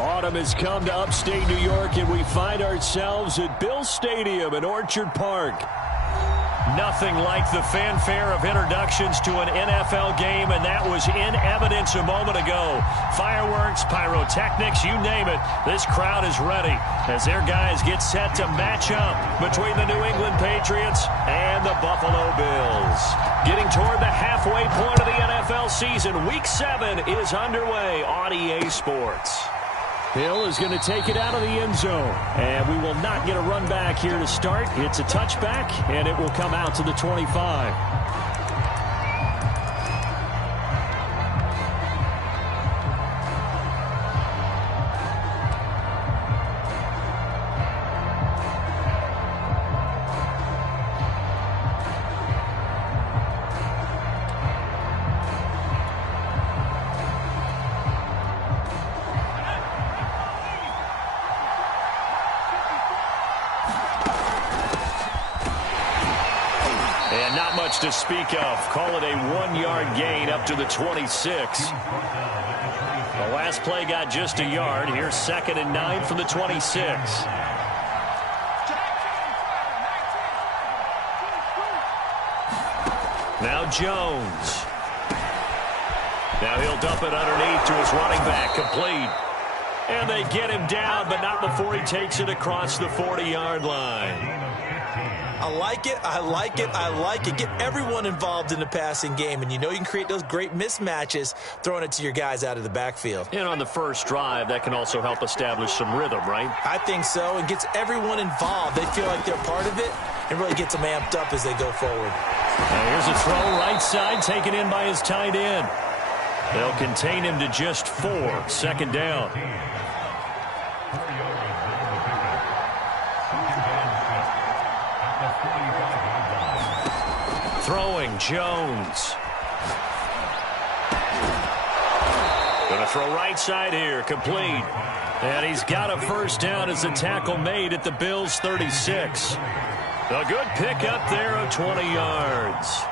Autumn has come to upstate New York, and we find ourselves at Bill Stadium in Orchard Park. Nothing like the fanfare of introductions to an NFL game, and that was in evidence a moment ago. Fireworks, pyrotechnics, you name it. This crowd is ready as their guys get set to match up between the New England Patriots and the Buffalo Bills. Getting toward the halfway point of the NFL season, Week 7 is underway on EA Sports. Hill is going to take it out of the end zone, and we will not get a run back here to start. It's a touchback, and it will come out to the 25. To speak of. Call it a 1-yard gain up to the 26. The last play got just a yard. Here's 2nd and 9 from the 26. Now Jones. Now he'll dump it underneath to his running back. Complete. And they get him down, but not before he takes it across the 40-yard line. I like it, I like it, I like it. Get everyone involved in the passing game, and you know you can create those great mismatches throwing it to your guys out of the backfield. And on the first drive, that can also help establish some rhythm, right? I think so, and gets everyone involved. They feel like they're part of it, and really gets them amped up as they go forward. Now here's a throw right side, taken in by his tight end. They'll contain him to just 4, 2nd down. Throwing, Jones. Going to throw right side here, complete. And he's got a first down as the tackle made at the Bills' 36. A good pickup there of 20 yards.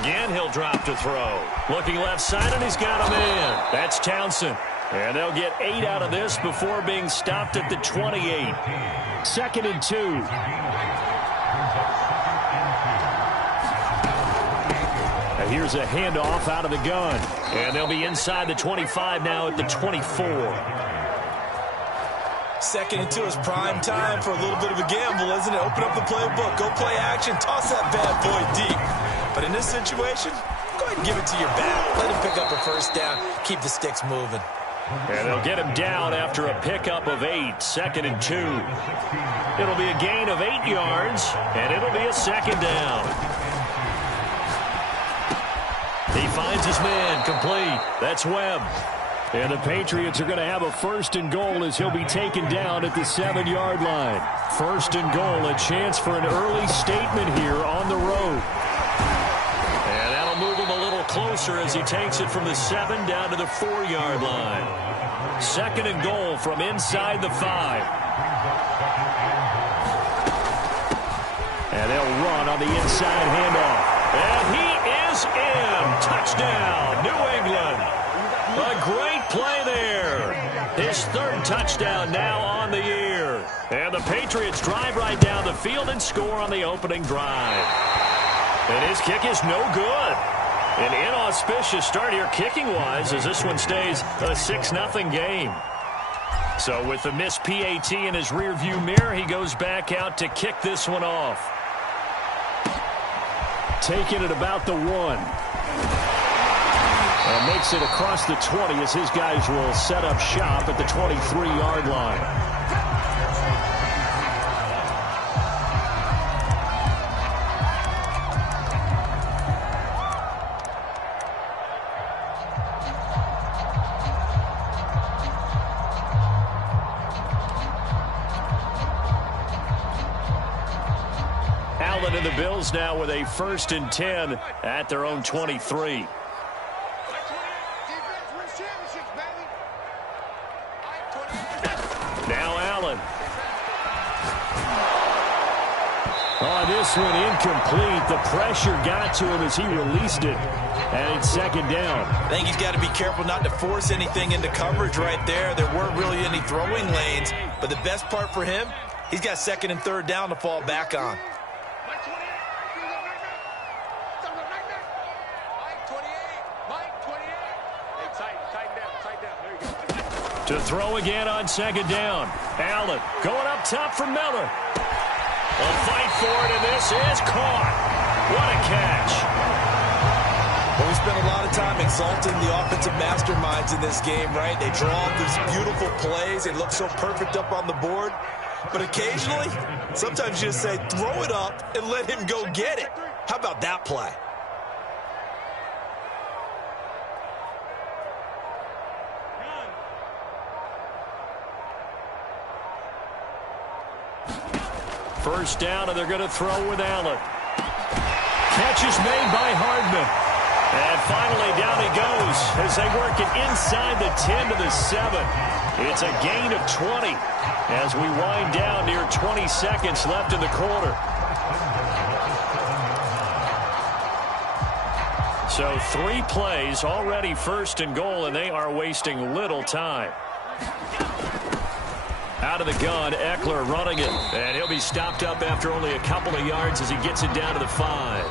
Again, he'll drop to throw. Looking left side, and he's got him in. That's Townsend. And they'll get 8 out of this before being stopped at the 28. 2nd and 2. Here's a handoff out of the gun. And they'll be inside the 25 now at the 24. 2nd and 2 is prime time for a little bit of a gamble, isn't it? Open up the playbook, go play action, toss that bad boy deep. But in this situation, go ahead and give it to your back. Let him pick up a first down, keep the sticks moving. And they'll get him down after a pickup of 8, 2nd and 2. It'll be a gain of 8 yards, and it'll be a 2nd down. He finds his man, complete. That's Webb. And the Patriots are going to have a 1st and goal as he'll be taken down at the 7-yard line. 1st and goal, a chance for an early statement here on the road. And that'll move him a little closer as he takes it from the 7 down to the 4-yard line. 2nd and goal from inside the 5. And they'll run on the inside handoff. And he is in. Touchdown, New England. A great play there. His 3rd touchdown now on the year. And the Patriots drive right down the field and score on the opening drive. And his kick is no good. An inauspicious start here kicking-wise as this one stays a 6-0 game. So with the missed PAT in his rearview mirror, he goes back out to kick this one off. Taking it about the 1. And makes it across the 20 as his guys will set up shop at the 23-yard line. Allen and the Bills now with a 1st and 10 at their own 23. Now Allen. Oh, this this one incomplete. The pressure got to him as he released it. And it's second down. I think he's got to be careful not to force anything into coverage right there. There weren't really any throwing lanes. But the best part for him, he's got second and third down to fall back on. To throw again on second down. Allen going up top for Miller. A fight for it, and this is caught. What a catch. Well, we spent a lot of time exalting the offensive masterminds in this game, right? They draw up these beautiful plays. They look so perfect up on the board. But occasionally, sometimes you just say, throw it up and let him go get it. How about that play? First down, and they're going to throw with Allen. Catch is made by Hardman. And finally, down he goes as they work it inside the 10 to the 7. It's a gain of 20 as we wind down near 20 seconds left in the quarter. So 3 plays, already first and goal, and they are wasting little time. Out of the gun, Eckler running it. And he'll be stopped up after only a couple of yards as he gets it down to the 5.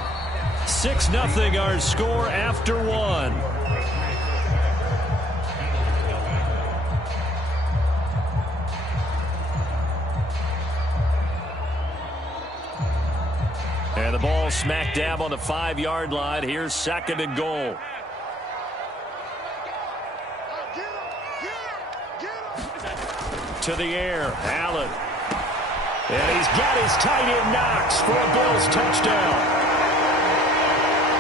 6-0 our score after 1. And the ball smack dab on the 5-yard line. Here's second and goal. To the air, Allen. And he's got his tight end Knox for a Bills touchdown.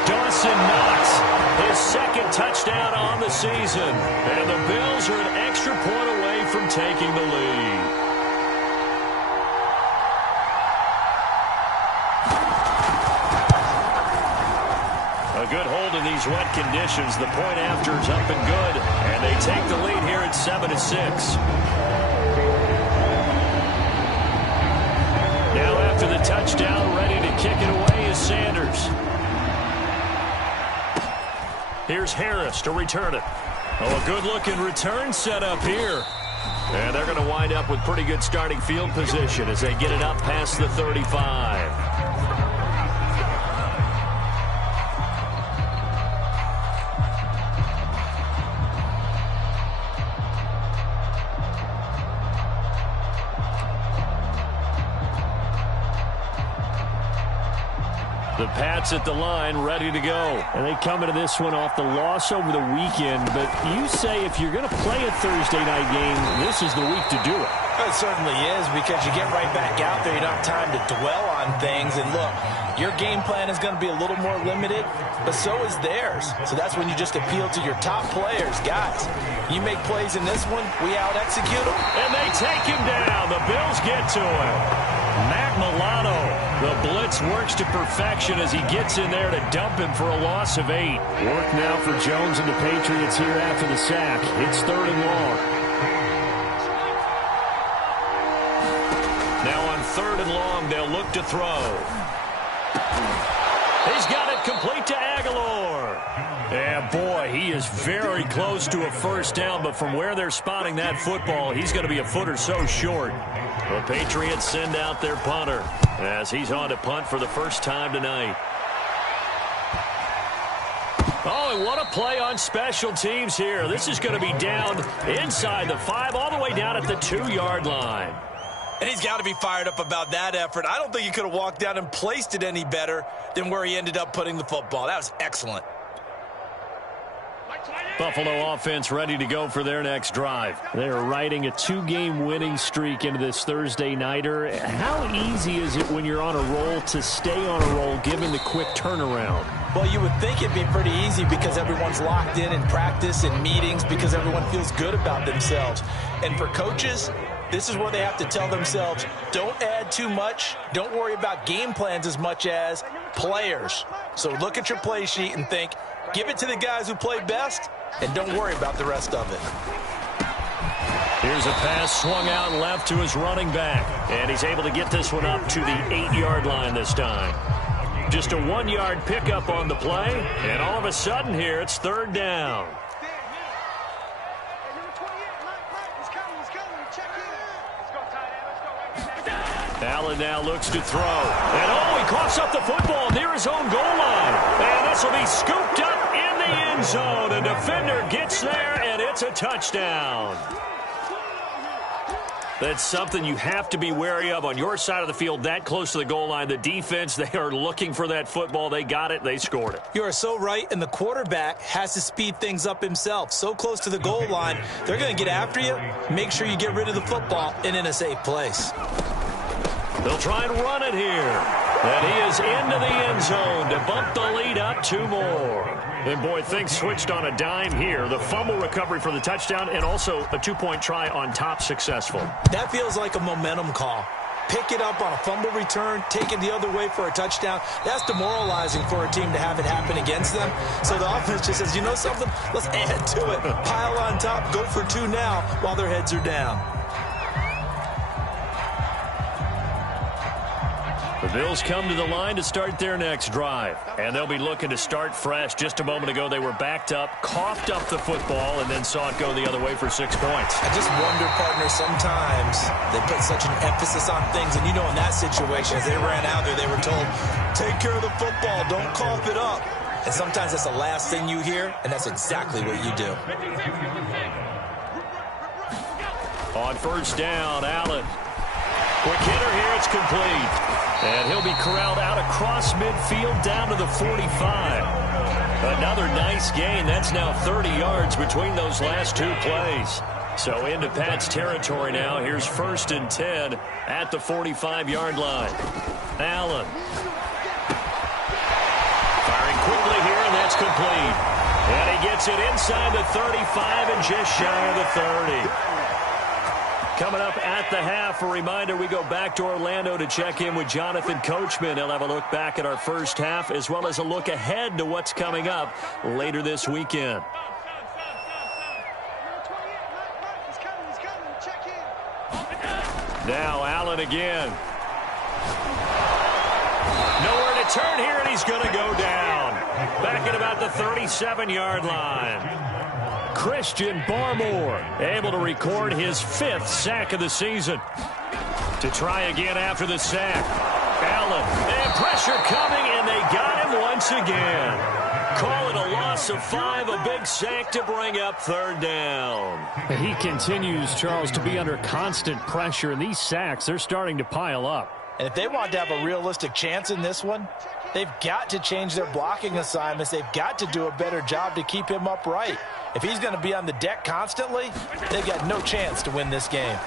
Dawson Knox, his second touchdown on the season. And the Bills are an extra point away from taking the lead. A good hold in these wet conditions. The point after is up and good. And they take the lead here at 7-6. Now after the touchdown, ready to kick it away is Sanders. Here's Harris to return it. Oh, a good-looking return set up here. And they're going to wind up with pretty good starting field position as they get it up past the 35. The Pats at the line, ready to go. And they come into this one off the loss over the weekend. But you say if you're going to play a Thursday night game, this is the week to do it. It certainly is, because you get right back out there. You don't have time to dwell on things. And look, your game plan is going to be a little more limited, but so is theirs. So that's when you just appeal to your top players. Guys, you make plays in this one, we out-execute them. And they take him down. The Bills get to him. Matt Milano, the blitz works to perfection as he gets in there to dump him for a loss of 8. Work now for Jones and the Patriots here after the sack. It's third and long. Now on third and long, they'll look to throw. He's got it complete to Aguilar. Yeah, boy, he is very close to a first down, but from where they're spotting that football, he's going to be a foot or so short. The Patriots send out their punter as he's on to punt for the first time tonight. Oh, and what a play on special teams here. This is going to be down inside the 5, all the way down at the 2-yard line. And he's got to be fired up about that effort. I don't think he could have walked down and placed it any better than where he ended up putting the football. That was excellent. Buffalo offense ready to go for their next drive. They're riding a 2-game winning streak into this Thursday nighter. How easy is it when you're on a roll to stay on a roll given the quick turnaround? Well, you would think it'd be pretty easy because everyone's locked in practice and meetings, because everyone feels good about themselves. And for coaches, this is where they have to tell themselves, don't add too much. Don't worry about game plans as much as players. So look at your play sheet and think, give it to the guys who play best, and don't worry about the rest of it. Here's a pass swung out left to his running back. And he's able to get this one up to the 8-yard line this time. Just a 1-yard pickup on the play. And all of a sudden here, it's third down. Allen now looks to throw. And he coughs up the football near his own goal line. And this will be scooped up in the end zone. A defender gets there, and it's a touchdown. That's something you have to be wary of on your side of the field, that close to the goal line. The defense, they are looking for that football. They got it. They scored it. You are so right, and the quarterback has to speed things up himself. So close to the goal line, they're going to get after you. Make sure you get rid of the football and in a safe place. They'll try and run it here. And he is into the end zone to bump the lead up 2 more. And, boy, things switched on a dime here. The fumble recovery for the touchdown and also a 2-point try on top successful. That feels like a momentum call. Pick it up on a fumble return, take it the other way for a touchdown. That's demoralizing for a team to have it happen against them. So the offense just says, you know something? Let's add to it. Pile on top, go for 2 now while their heads are down. The Bills come to the line to start their next drive. And they'll be looking to start fresh. Just a moment ago, they were backed up, coughed up the football, and then saw it go the other way for 6 points. I just wonder, partner, sometimes they put such an emphasis on things. And, you know, in that situation, as they ran out there, they were told, take care of the football, don't cough it up. And sometimes that's the last thing you hear, and that's exactly what you do. On first down, Allen. Quick hitter here, it's complete. And he'll be corralled out across midfield down to the 45. Another nice gain. That's now 30 yards between those last 2 plays. So into Pat's territory now. Here's 1st and 10 at the 45-yard line. Allen. Firing quickly here, and that's complete. And he gets it inside the 35 and just shy of the 30. Coming up at the half, a reminder, we go back to Orlando to check in with Jonathan Coachman. He'll have a look back at our first half as well as a look ahead to what's coming up later this weekend. Now Allen again. Nowhere to turn here, and he's going to go down. Back at about the 37-yard line. Christian Barmore able to record his 5th sack of the season. To try again after the sack. Allen, and pressure coming, and they got him once again. Call it a loss of 5, a big sack to bring up 3rd down. He continues, Charles, to be under constant pressure, and these sacks, they're starting to pile up. And if they want to have a realistic chance in this one, they've got to change their blocking assignments. They've got to do a better job to keep him upright. If he's going to be on the deck constantly, they've got no chance to win this game.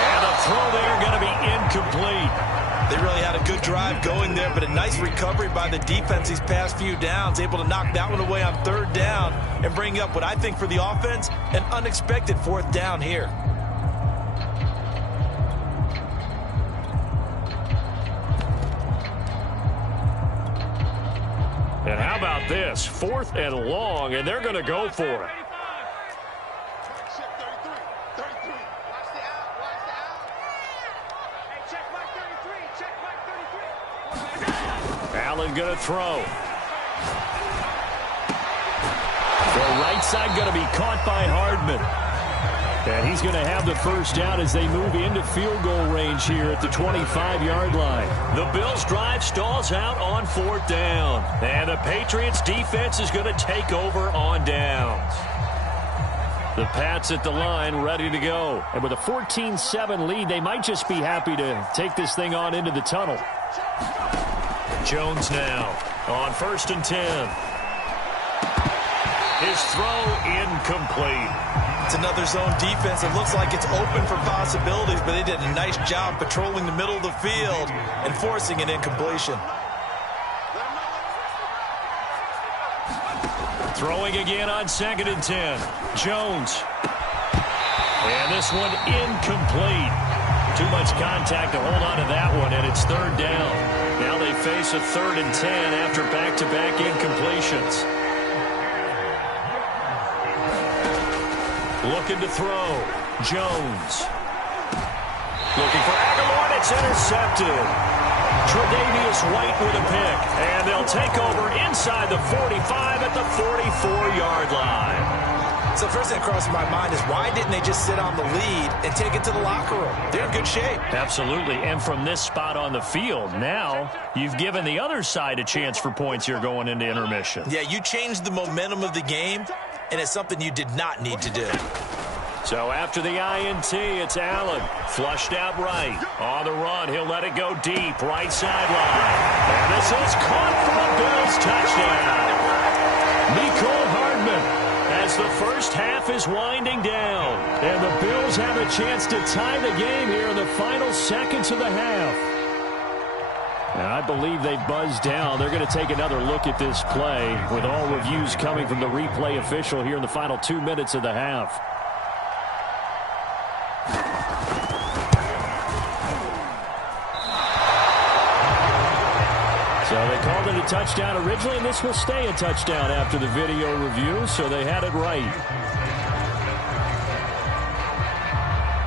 And the throw there going to be incomplete. They really had a good drive going there, but a nice recovery by the defense these past few downs, able to knock that one away on 3rd down and bring up what I think for the offense, an unexpected 4th down here. And how about this? 4th and long, and they're going to go for it. Allen going to throw. The right side going to be caught by Hardman. And he's going to have the first down as they move into field goal range here at the 25-yard line. The Bills' drive stalls out on 4th down. And the Patriots' defense is going to take over on downs. The Pats at the line ready to go. And with a 14-7 lead, they might just be happy to take this thing on into the tunnel. Jones now on 1st and 10. His throw incomplete. It's another zone defense. It looks like it's open for possibilities, but they did a nice job patrolling the middle of the field and forcing an incompletion. Throwing again on 2nd and 10. Jones. And this one incomplete. Too much contact to hold on to that one, and it's 3rd down. Now they face a 3rd and 10 after back-to-back incompletions. Looking to throw. Jones. Looking for Aguilar, and it's intercepted. Tre'Davious White with a pick. And they'll take over inside the 45 at the 44-yard line. So the first thing that crosses my mind is why didn't they just sit on the lead and take it to the locker room? They're in good shape. Absolutely. And from this spot on the field, now you've given the other side a chance for points here going into intermission. Yeah, you changed the momentum of the game, and it's something you did not need to do. So after the INT, it's Allen. Flushed out right. On the run, he'll let it go deep. Right sideline. And this is caught for a Bills touchdown. Mecole Hardman. As the first half is winding down. And the Bills have a chance to tie the game here in the final seconds of the half. And I believe they've buzzed down. They're going to take another look at this play with all reviews coming from the replay official here in the final 2 minutes of the half. So they called it a touchdown originally, and this will stay a touchdown after the video review, so they had it right.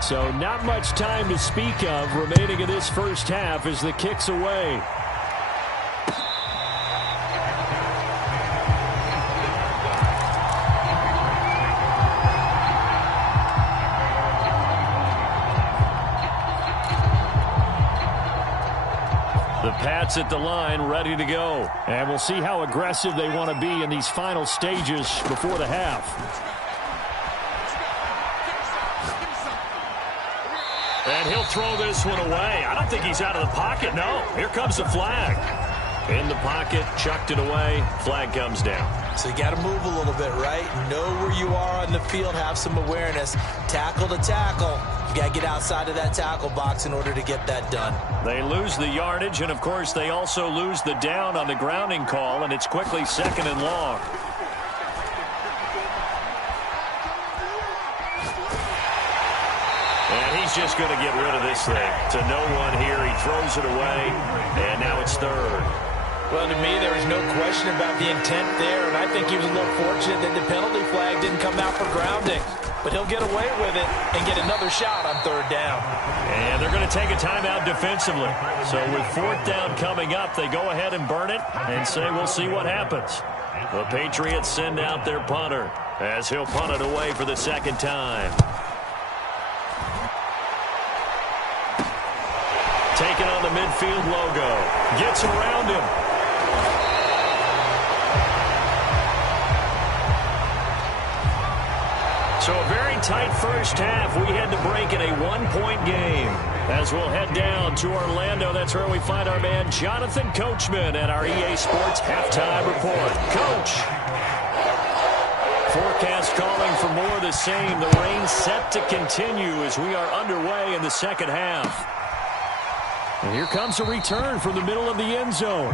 So not much time to speak of remaining in this first half as the kick's away. The Pats at the line, ready to go. And we'll see how aggressive they want to be in these final stages before the half. And he'll throw this one away. I don't think he's out of the pocket. No, here comes the flag. In the pocket, chucked it away. Flag comes down. So you got to move a little bit, right? Know where you are on the field, have some awareness. Tackle to tackle. You got to get outside of that tackle box in order to get that done. They lose the yardage, and, of course, they also lose the down on the grounding call, and it's quickly second and long. And he's just going to get rid of this thing. To no one here. He throws it away, and now it's third. Well, to me, there was no question about the intent there, and I think he was a little fortunate that the penalty flag didn't come out for grounding. But he'll get away with it and get another shot on third down. And they're going to take a timeout defensively. So with fourth down coming up, they go ahead and burn it and say we'll see what happens. The Patriots send out their punter as he'll punt it away for the second time. Taking on the midfield logo. Gets around him. So a very tight first half. We had to break in a one-point game. As we'll head down to Orlando, that's where we find our man Jonathan Coachman at our EA Sports Halftime Report. Coach. Forecast calling for more of the same. The rain set to continue as we are underway in the second half. And here comes a return from the middle of the end zone.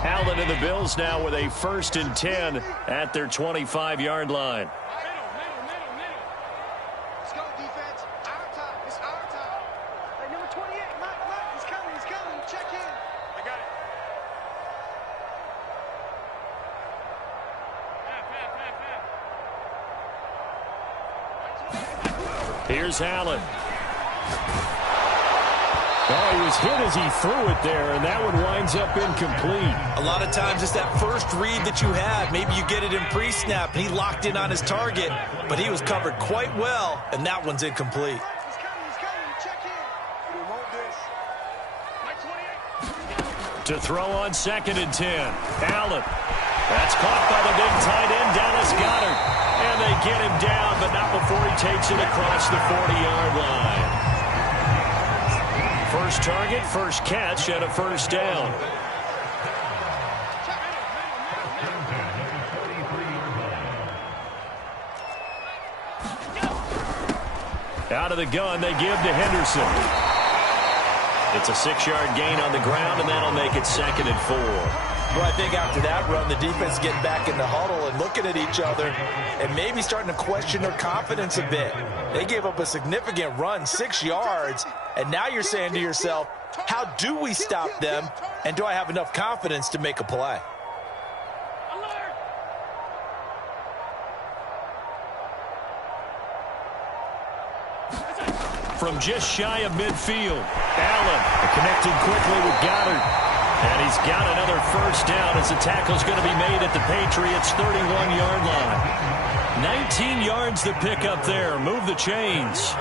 Allen and the Bills now with a 1st and 10 at their 25-yard line. Let's go, defense. Our time. It's our time. Hey, number 28, Mike, he's coming, he's coming. Check in. I got it. Here's Allen. Oh, he was hit as he threw it there, and that one winds up incomplete. A lot of times it's that first read that you have. Maybe you get it in pre-snap, and he locked in on his target, but he was covered quite well, and that one's incomplete. He's coming. Check in. We want this. Mike 28. To throw on 2nd and 10. Allen. That's caught by the big tight end, Dallas Goedert. And they get him down, but not before he takes it across the 40-yard line. First target, first catch, and a first down. Out of the gun, they give to Henderson. It's a 6-yard gain on the ground, and that'll make it 2nd and 4. Well, I think after that run, the defense getting back in the huddle and looking at each other and maybe starting to question their confidence a bit. They gave up a significant run, 6 yards, and now you're saying to yourself, how do we stop them, and do I have enough confidence to make a play? From just shy of midfield, Allen connecting quickly with Goddard. And he's got another first down as the tackle's going to be made at the Patriots' 31-yard line. 19 yards to pick up there. Move the chains.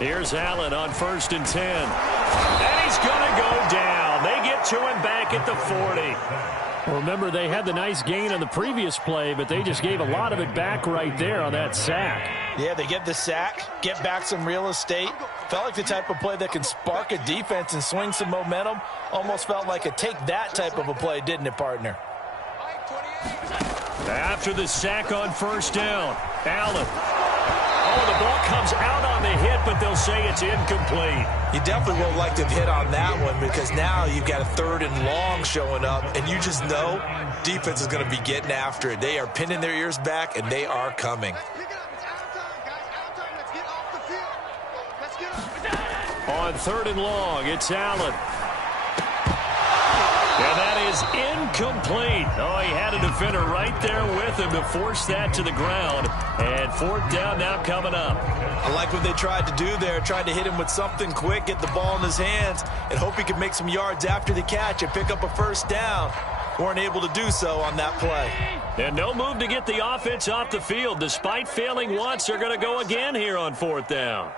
Here's Allen on 1st and 10. And he's going to go down. They get to him back at the 40. Well, remember, they had the nice gain on the previous play, but they just gave a lot of it back right there on that sack. Yeah, they get the sack, get back some real estate. Felt like the type of play that can spark a defense and swing some momentum. Almost felt like a take-that type of a play, didn't it, partner? After the sack on 1st down, Allen. Oh, the ball comes out on the hit, but they'll say it's incomplete. You definitely would like to have hit on that one because now you've got a 3rd and long showing up, and you just know defense is going to be getting after it. They are pinning their ears back, and they are coming. On 3rd and long, it's Allen. And that is incomplete. Oh, he had a defender right there with him to force that to the ground. And 4th down now coming up. I like what they tried to do there. Tried to hit him with something quick, get the ball in his hands, and hope he could make some yards after the catch and pick up a 1st down. Weren't able to do so on that play. And no move to get the offense off the field. Despite failing once, they're going to go again here on 4th down.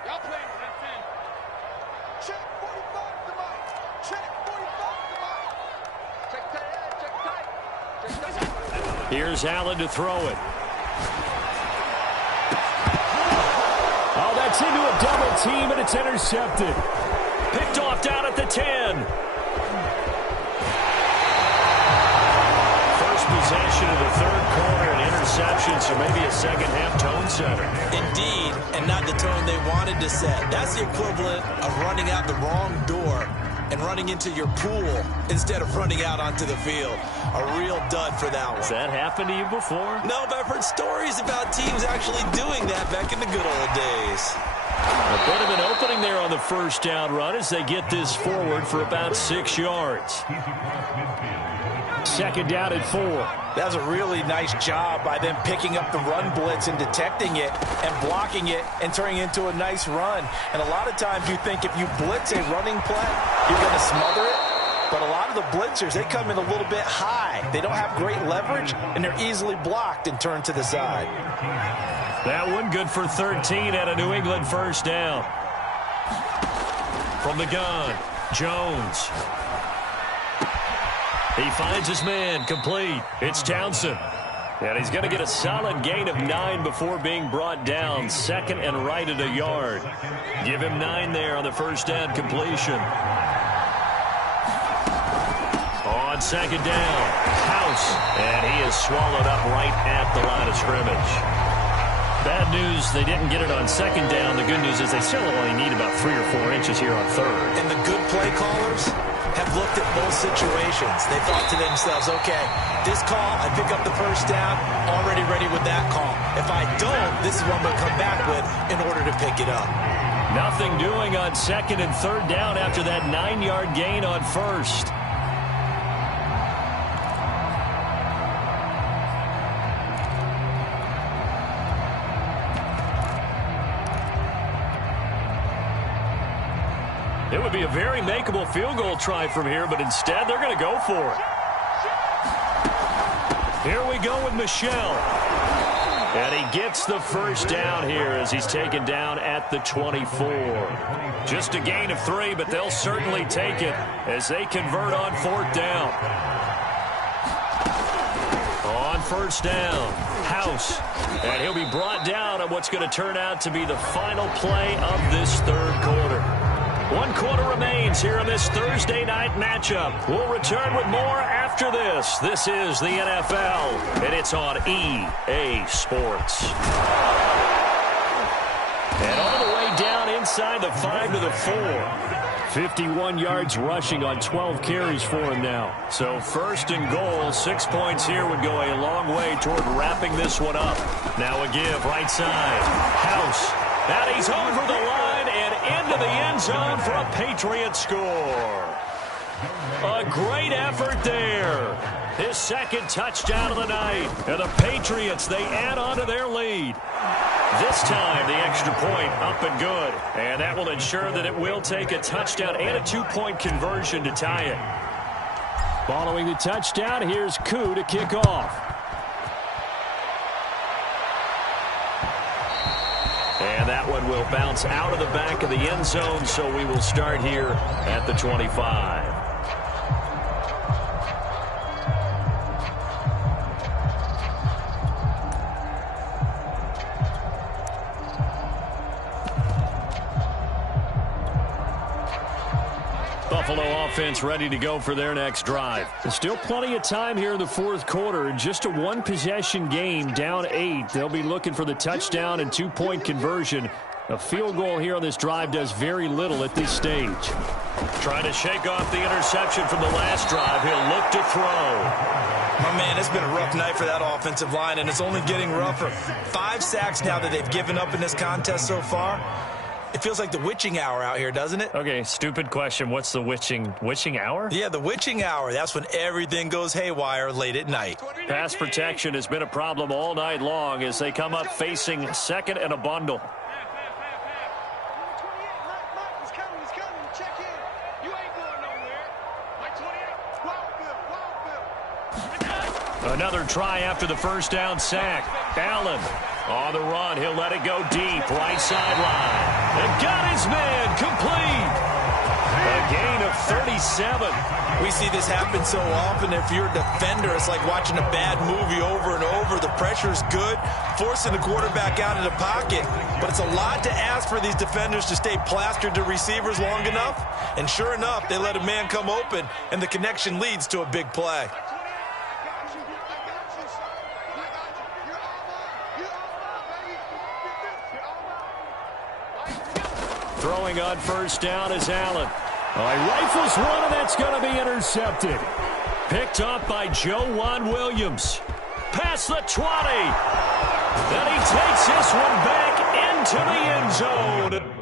Here's Allen to throw it. Oh, that's into a double team, and it's intercepted. Picked off down at the 10. First possession of the 3rd quarter, and interception, so maybe a second-half tone setter. Indeed, and not the tone they wanted to set. That's the equivalent of running out the wrong door and running into your pool instead of running out onto the field. A real dud for that one. Has that happened to you before? No, but I've heard stories about teams actually doing that back in the good old days. A bit of an opening there on the 1st down run as they get this forward for about 6 yards. 2nd down and 4. That was a really nice job by them picking up the run blitz and detecting it and blocking it and turning it into a nice run. And a lot of times you think if you blitz a running play, you're going to smother it. But a lot of the blitzers, they come in a little bit high. They don't have great leverage, and they're easily blocked and turned to the side. That one good for 13 at a New England 1st down. From the gun, Jones. He finds his man, complete. It's Townsend. And he's going to get a solid gain of 9 before being brought down. 2nd and right at a yard. Give him 9 there on the 1st down completion. On 2nd down, House. And he is swallowed up right at the line of scrimmage. Bad news, they didn't get it on 2nd down. The good news is they still only need about 3 or 4 inches here on 3rd. And the good play callers have looked at both situations. They thought to themselves, okay, this call, I pick up the 1st down, already ready with that call. If I don't, this is what I'm going to come back with in order to pick it up. Nothing doing on 2nd and 3rd down after that 9-yard gain on 1st. It would be a very makeable field goal try from here, but instead they're going to go for it. Here we go with Michel. And he gets the 1st down here as he's taken down at the 24. Just a gain of 3, but they'll certainly take it as they convert on 4th down. On 1st down, House. And he'll be brought down on what's going to turn out to be the final play of this 3rd quarter. One quarter remains here in this Thursday night matchup. We'll return with more after this. This is the NFL, and it's on EA Sports. And all the way down inside the 5 to the 4. 51 yards rushing on 12 carries for him now. So first and goal, 6 points here would go a long way toward wrapping this one up. Now a give, right side. House. And he's over the line and into the end zone for a Patriot score. A great effort there. His second touchdown of the night. And the Patriots, they add on to their lead. This time, the extra point up and good. And that will ensure that it will take a touchdown and a 2-point conversion to tie it. Following the touchdown, here's Koo to kick off. And that one will bounce out of the back of the end zone, so we will start here at the 25. Buffalo offense ready to go for their next drive. There's still plenty of time here in the fourth quarter. Just a one-possession game, down 8. They'll be looking for the touchdown and 2-point conversion. A field goal here on this drive does very little at this stage. Trying to shake off the interception from the last drive. He'll look to throw. My man, it's been a rough night for that offensive line, and it's only getting rougher. 5 sacks now that they've given up in this contest so far. It feels like the witching hour out here, doesn't it? Okay, stupid question. What's the witching hour? Yeah, the witching hour. That's when everything goes haywire late at night. Pass protection has been a problem all night long as they come up facing second and a bundle. He's coming. Check in. You ain't going nowhere. Mike 28. Wild Bill. Another try after the first down sack. Allen on the run. He'll let it go deep. Right sideline. And got his man complete. A gain of 37. We see this happen so often. If you're a defender, it's like watching a bad movie over and over. The pressure's good, forcing the quarterback out of the pocket. But it's a lot to ask for these defenders to stay plastered to receivers long enough. And sure enough, they let a man come open, and the connection leads to a big play. Throwing on first down is Allen. He rifles one, and that's going to be intercepted. Picked up by Joejuan Williams. Past the 20. Then he takes this one back into the end zone.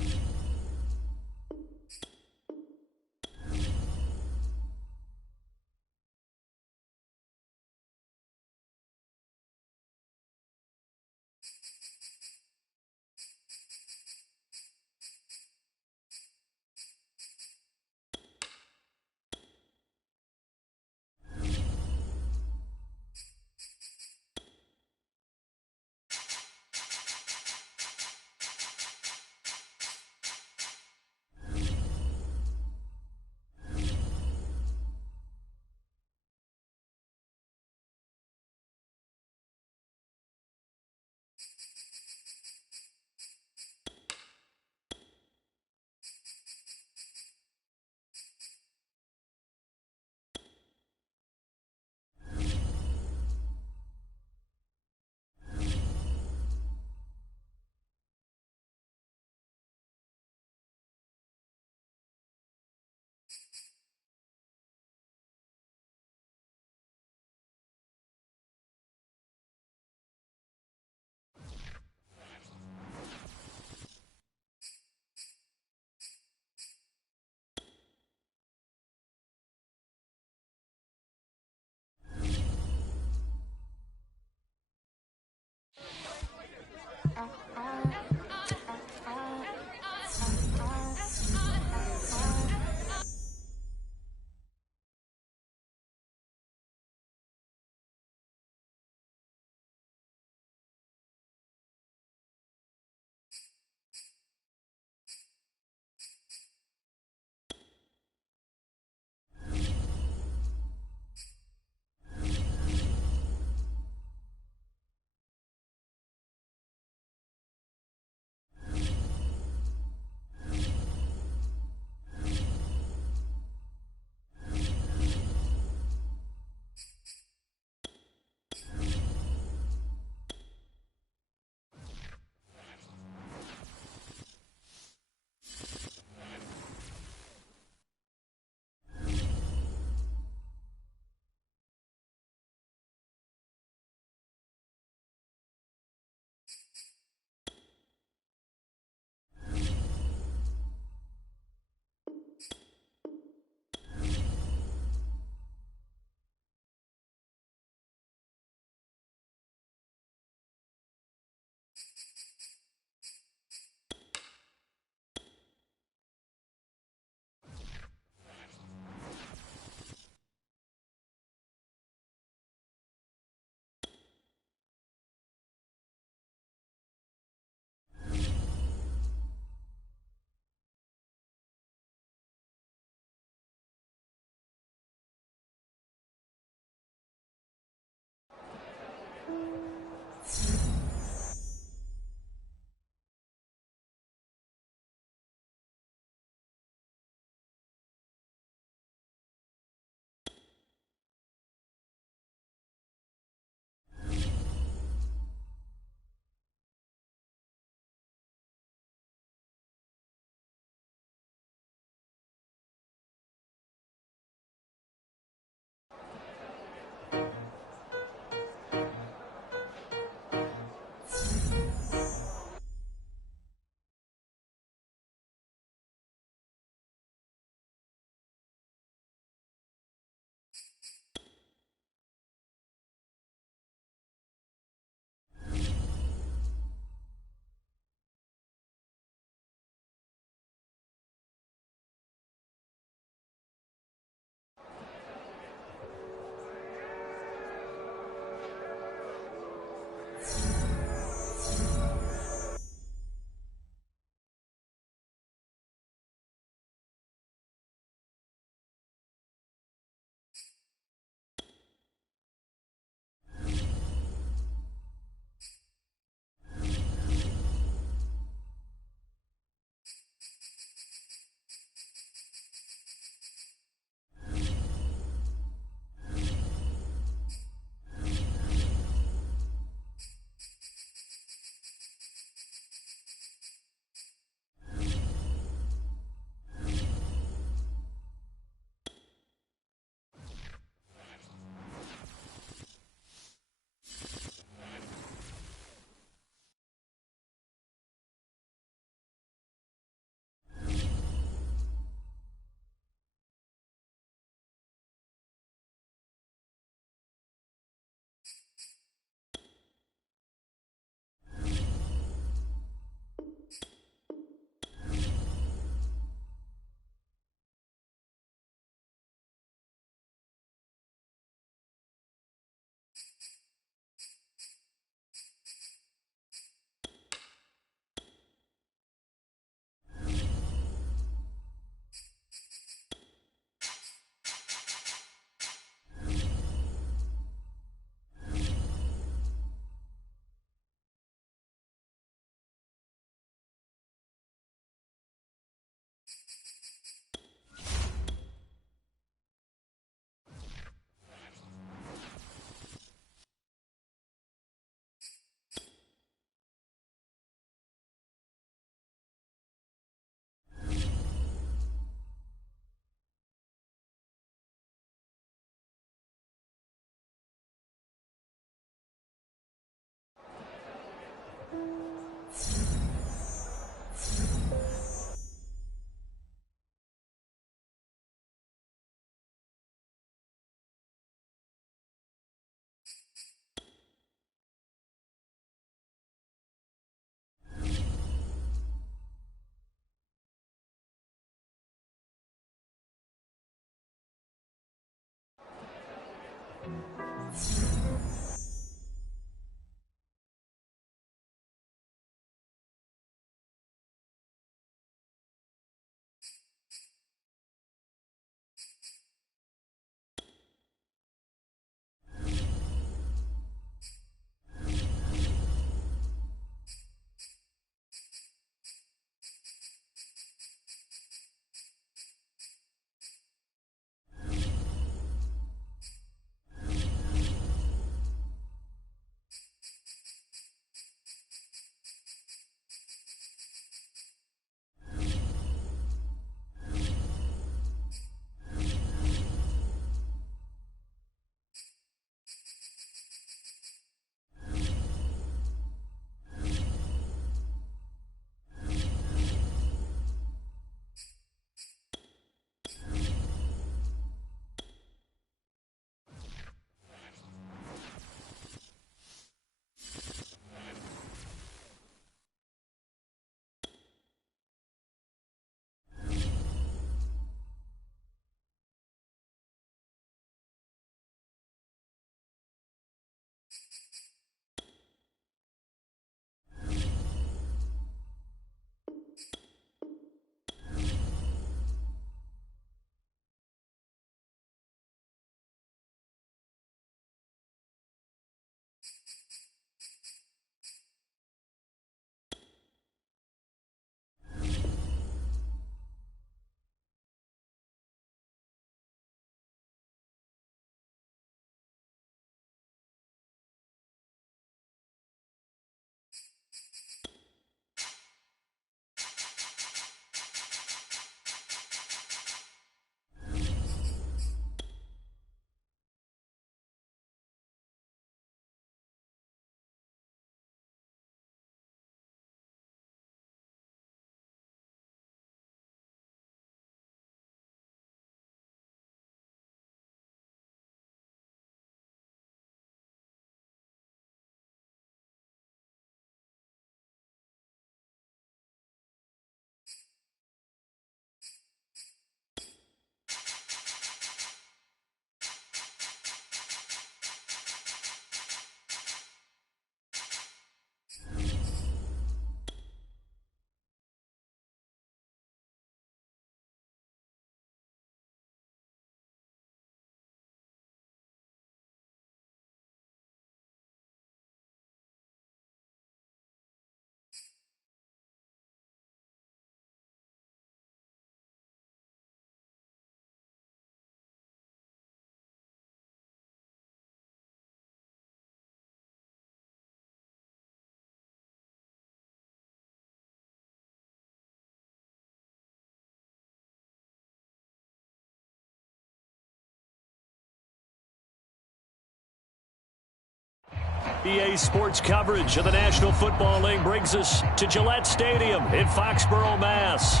EA Sports coverage of the National Football League brings us to Gillette Stadium in Foxborough, Mass.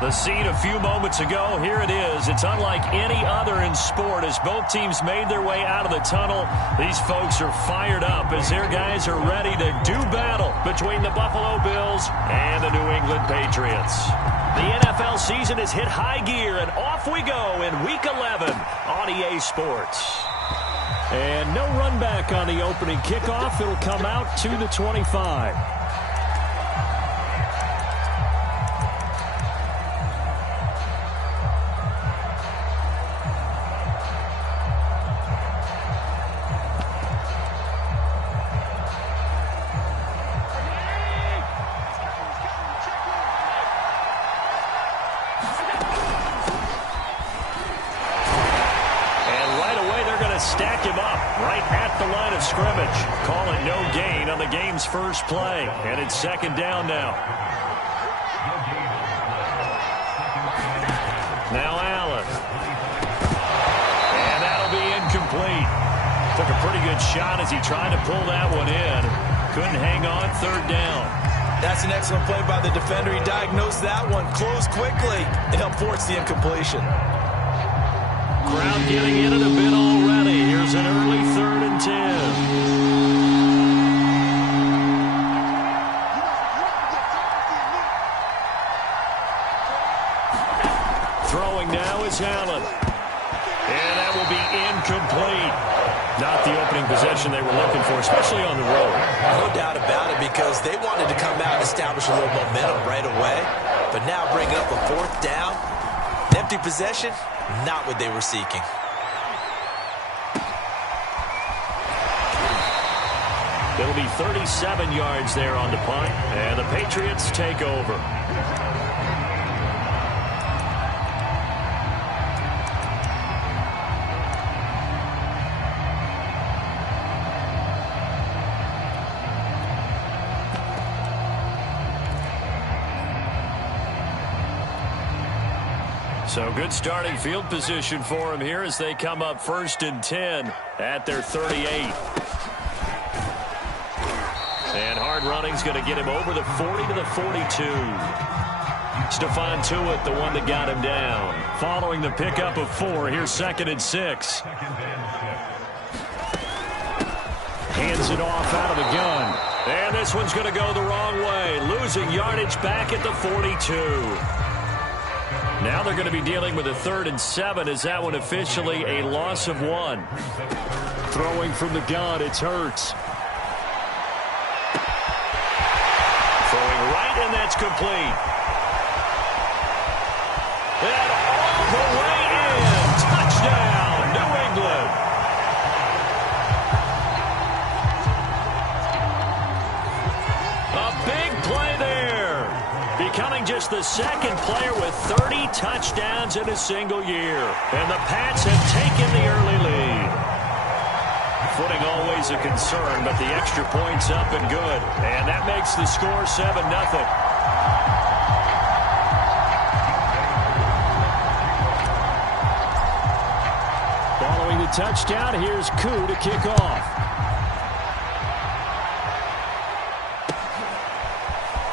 The scene a few moments ago, here it is. It's unlike any other in sport as both teams made their way out of the tunnel. These folks are fired up as their guys are ready to do battle between the Buffalo Bills and the New England Patriots. The NFL season has hit high gear, and off we go in Week 11 on EA Sports. And no run back on the opening kickoff. It'll come out to the 25. Stack him up right at the line of scrimmage. Call it no gain on the game's first play. And it's second down now. Now Allen. And that'll be incomplete. Took a pretty good shot as he tried to pull that one in. Couldn't hang on, third down. That's an excellent play by the defender. He diagnosed that one, closed quickly, and helped force the incompletion. Crowd getting in it a bit already. Here's an early 3rd and 10. Throwing now is Allen. And that will be incomplete. Not the opening possession they were looking for, especially on the road. No doubt about it, because they wanted to come out and establish a little momentum right away. But now bringing up a fourth down, empty possession, not what they were seeking. It'll be 37 yards there on the punt, and the Patriots take over. So good starting field position for them here as they come up 1st and 10 at their 38. And hard running's going to get him over the 40 to the 42. Stephon Tuitt, the one that got him down. Following the pickup of 4, here's 2nd and 6. Hands it off out of the gun. And this one's going to go the wrong way. Losing yardage back at the 42. Now they're going to be dealing with a 3rd and 7 as that one officially a loss of 1. Throwing from the gun, it's Hurts. And that's complete. And all the way in. Touchdown, New England. A big play there. Becoming just the 2nd player with 30 touchdowns in a single year. And the Pats have taken the early lead. Footing always a concern, but the extra point's up and good. And that makes the score 7-0. Following the touchdown, here's Koo to kick off.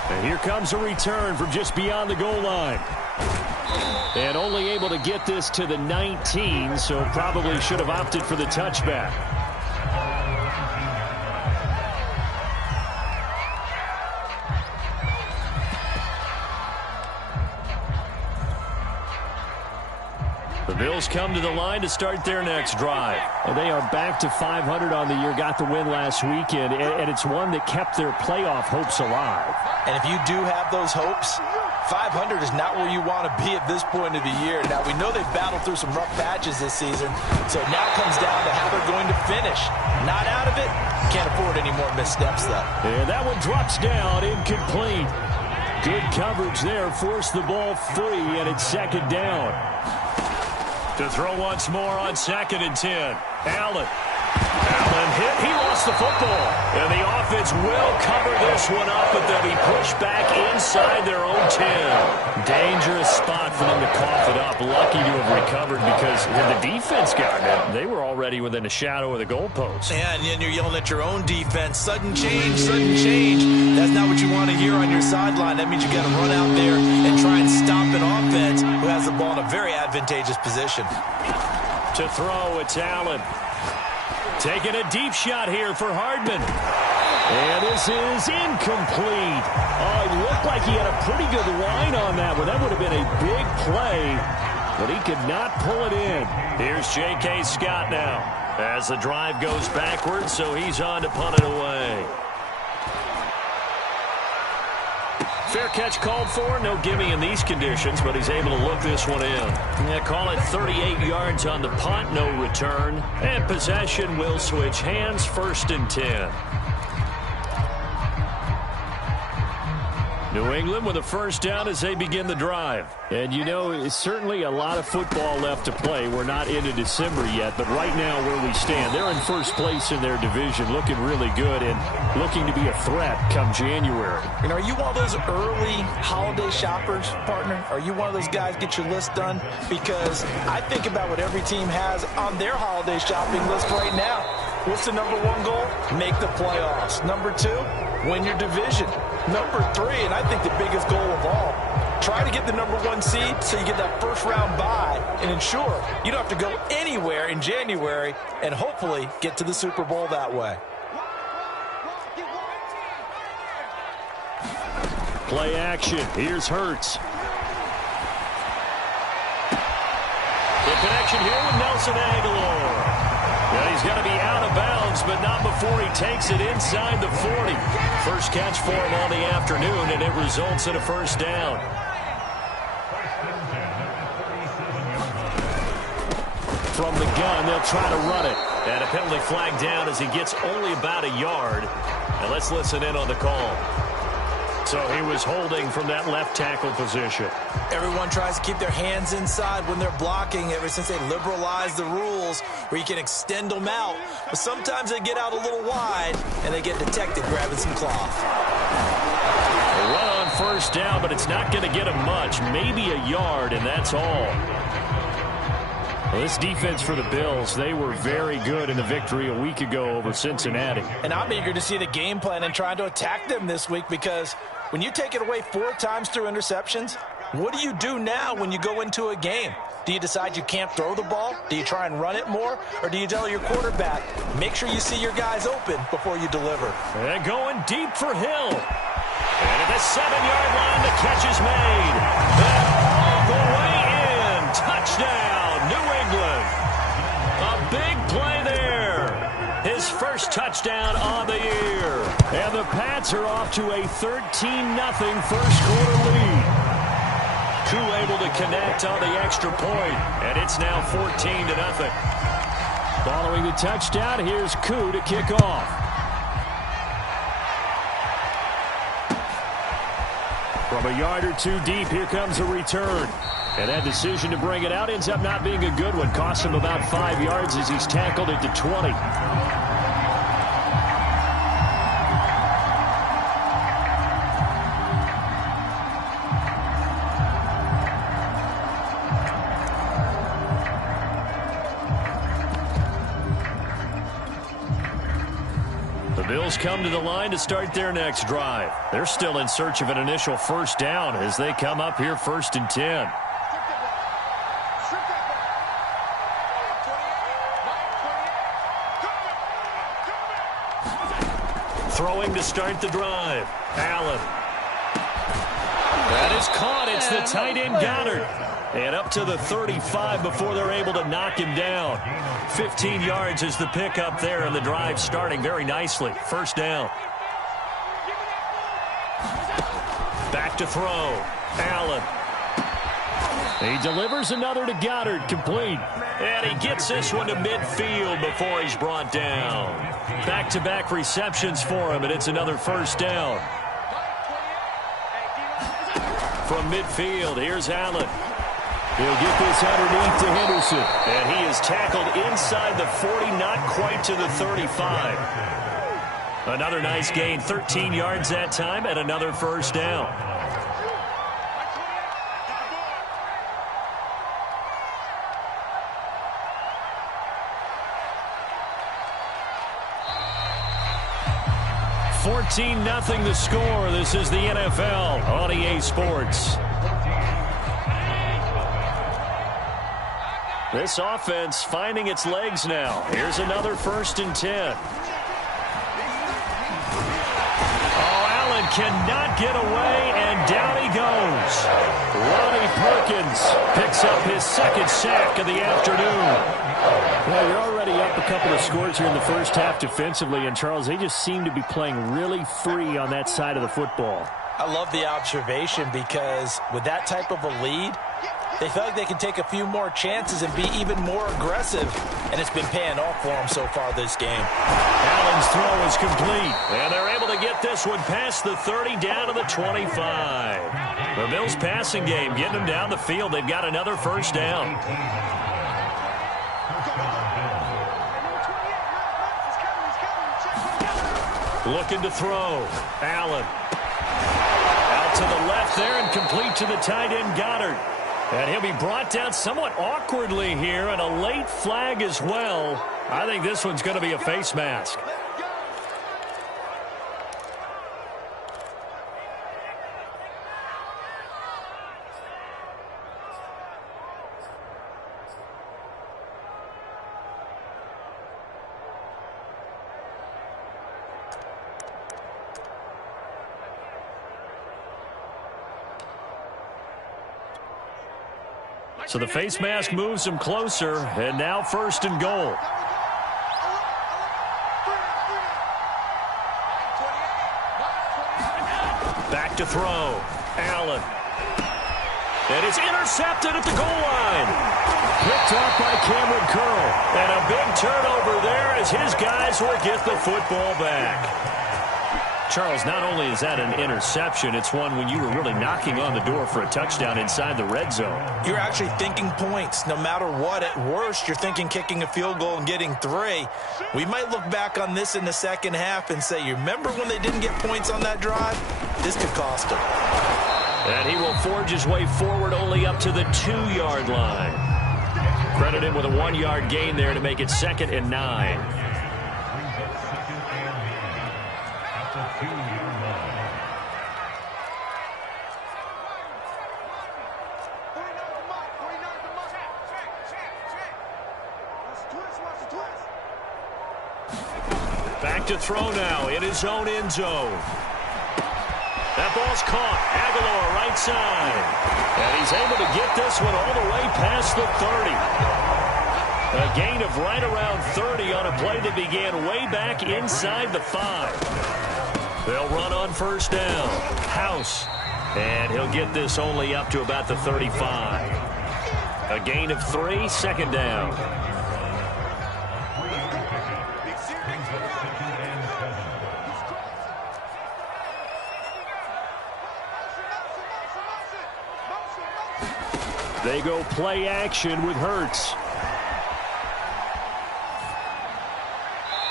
And here comes a return from just beyond the goal line. And only able to get this to the 19, so probably should have opted for the touchback. The Bills come to the line to start their next drive. And they are back to 500 on the year, got the win last weekend, and it's one that kept their playoff hopes alive. And if you do have those hopes, 500 is not where you want to be at this point of the year. Now, we know they've battled through some rough patches this season, so it now comes down to how they're going to finish. Not out of it, can't afford any more missteps, though. And that one drops down, incomplete. Good coverage there, forced the ball free, and it's 2nd down. To throw once more on 2nd and 10. Allen hit. He lost the football. And the offense will cover this one up, but they'll be pushed back inside their own 10. Dangerous spot for them to cough it up. Lucky to have recovered because had the defense gotten it, they were already within a shadow of the goalpost. Yeah, and then you're yelling at your own defense. Sudden change, sudden change. That's not what you want to hear on your sideline. That means you got to run out there and try and stop an offense who has the ball in a very advantageous position. To throw, it's Allen. Taking a deep shot here for Hardman. And this is incomplete. Oh, it looked like he had a pretty good line on that one. That would have been a big play, but he could not pull it in. Here's J.K. Scott now as the drive goes backwards, so he's on to punt it away. Fair catch called for. No gimme in these conditions, but he's able to look this one in. Yeah, call it 38 yards on the punt, no return. And possession will switch hands, 1st and 10. New England with a 1st down as they begin the drive. And you know, it's certainly a lot of football left to play. We're not into December yet, but right now where we stand, they're in 1st place in their division, looking really good and looking to be a threat come January. You know, are you one of those early holiday shoppers, partner? Are you one of those guys get your list done? Because I think about what every team has on their holiday shopping list right now. What's the number 1 goal? Make the playoffs. Number 2, win your division. Number 3, and I think the biggest goal of all, try to get the number 1 seed so you get that 1st round bye and ensure you don't have to go anywhere in January and hopefully get to the Super Bowl that way. Play action. Here's Hurts. The connection here with Nelson Aguilar. Yeah, He's going to be out of bounds, but not before he takes it inside the 40. First catch for him on the afternoon, and it results in a first down. From the gun, they'll try to run it. And a penalty flag down as he gets only about a yard. And let's listen in on the call. So he was holding from that left tackle position. Everyone tries to keep their hands inside when they're blocking ever since they liberalized the rules where you can extend them out. But sometimes they get out a little wide and they get detected grabbing some cloth. A run on first down, but it's not going to get him much. Maybe a yard, and that's all. Well, this defense for the Bills, they were very good in the victory a week ago over Cincinnati. And I'm eager to see the game plan and trying to attack them this week, because when you take it away 4 times through interceptions, what do you do now when you go into a game? Do you decide you can't throw the ball? Do you try and run it more? Or do you tell your quarterback, make sure you see your guys open before you deliver? And going deep for Hill. And at the 7-yard line, the catch is made. And all the way in. Touchdown, New England. A big play there. His first touchdown on the year. And the Pats are off to a 13-0 first quarter lead. Koo able to connect on the extra point, and it's now 14-0. Following the touchdown, here's Koo to kick off. From a yard or two deep, here comes a return. And that decision to bring it out ends up not being a good one. Costs him about 5 yards as he's tackled at the 20. Bills come to the line to start their next drive. They're still in search of an initial first down as they come up here 1st and 10. Throwing to start the drive. Allen. That is caught. It's the tight end Goddard. And up to the 35 before they're able to knock him down. 15 yards is the pickup there, and the drive starting very nicely. First down. Back to throw. Allen. He delivers another to Goddard, complete. And he gets this one to midfield before he's brought down. Back-to-back receptions for him, and it's another first down. From midfield, here's Allen. He'll get this underneath to Henderson. And he is tackled inside the 40, not quite to the 35. Another nice gain, 13 yards that time, and another first down. (14-0) the score. This is the NFL on EA Sports. This offense finding its legs now. Here's another 1st and 10. Oh, Allen cannot get away, and down he goes. Ronnie Perkins picks up his 2nd sack of the afternoon. Well, you're already up a couple of scores here in the first half defensively, and Charles, they just seem to be playing really free on that side of the football. I love the observation, because with that type of a lead, they feel like they can take a few more chances and be even more aggressive, and it's been paying off for them so far this game. Allen's throw is complete, and they're able to get this one past the 30 down to the 25. The Bills passing game getting them down the field. They've got another first down. Looking to throw. Allen. Out to the left there and complete to the tight end Goddard. And he'll be brought down somewhat awkwardly here, and a late flag as well. I think this one's going to be a face mask. So the face mask moves him closer, and now 1st and goal. Back to throw. Allen. And it's intercepted at the goal line. Picked off by Cameron Curl. And a big turnover there as his guys will get the football back. Charles, not only is that an interception, it's one when you were really knocking on the door for a touchdown inside the red zone. You're actually thinking points. No matter what, at worst, you're thinking kicking a field goal and getting 3. We might look back on this in the second half and say, you remember when they didn't get points on that drive? This could cost them. And he will forge his way forward only up to the 2-yard line. Credit him with a 1-yard gain there to make it 2nd and 9. Back to throw now in his own end zone. That ball's caught. Aguilar right side. And he's able to get this one all the way past the 30. A gain of right around 30 on a play that began way back inside the 5. They'll run on first down. House. And he'll get this only up to about the 35. A gain of 3, 2nd down. They go play action with Hurts.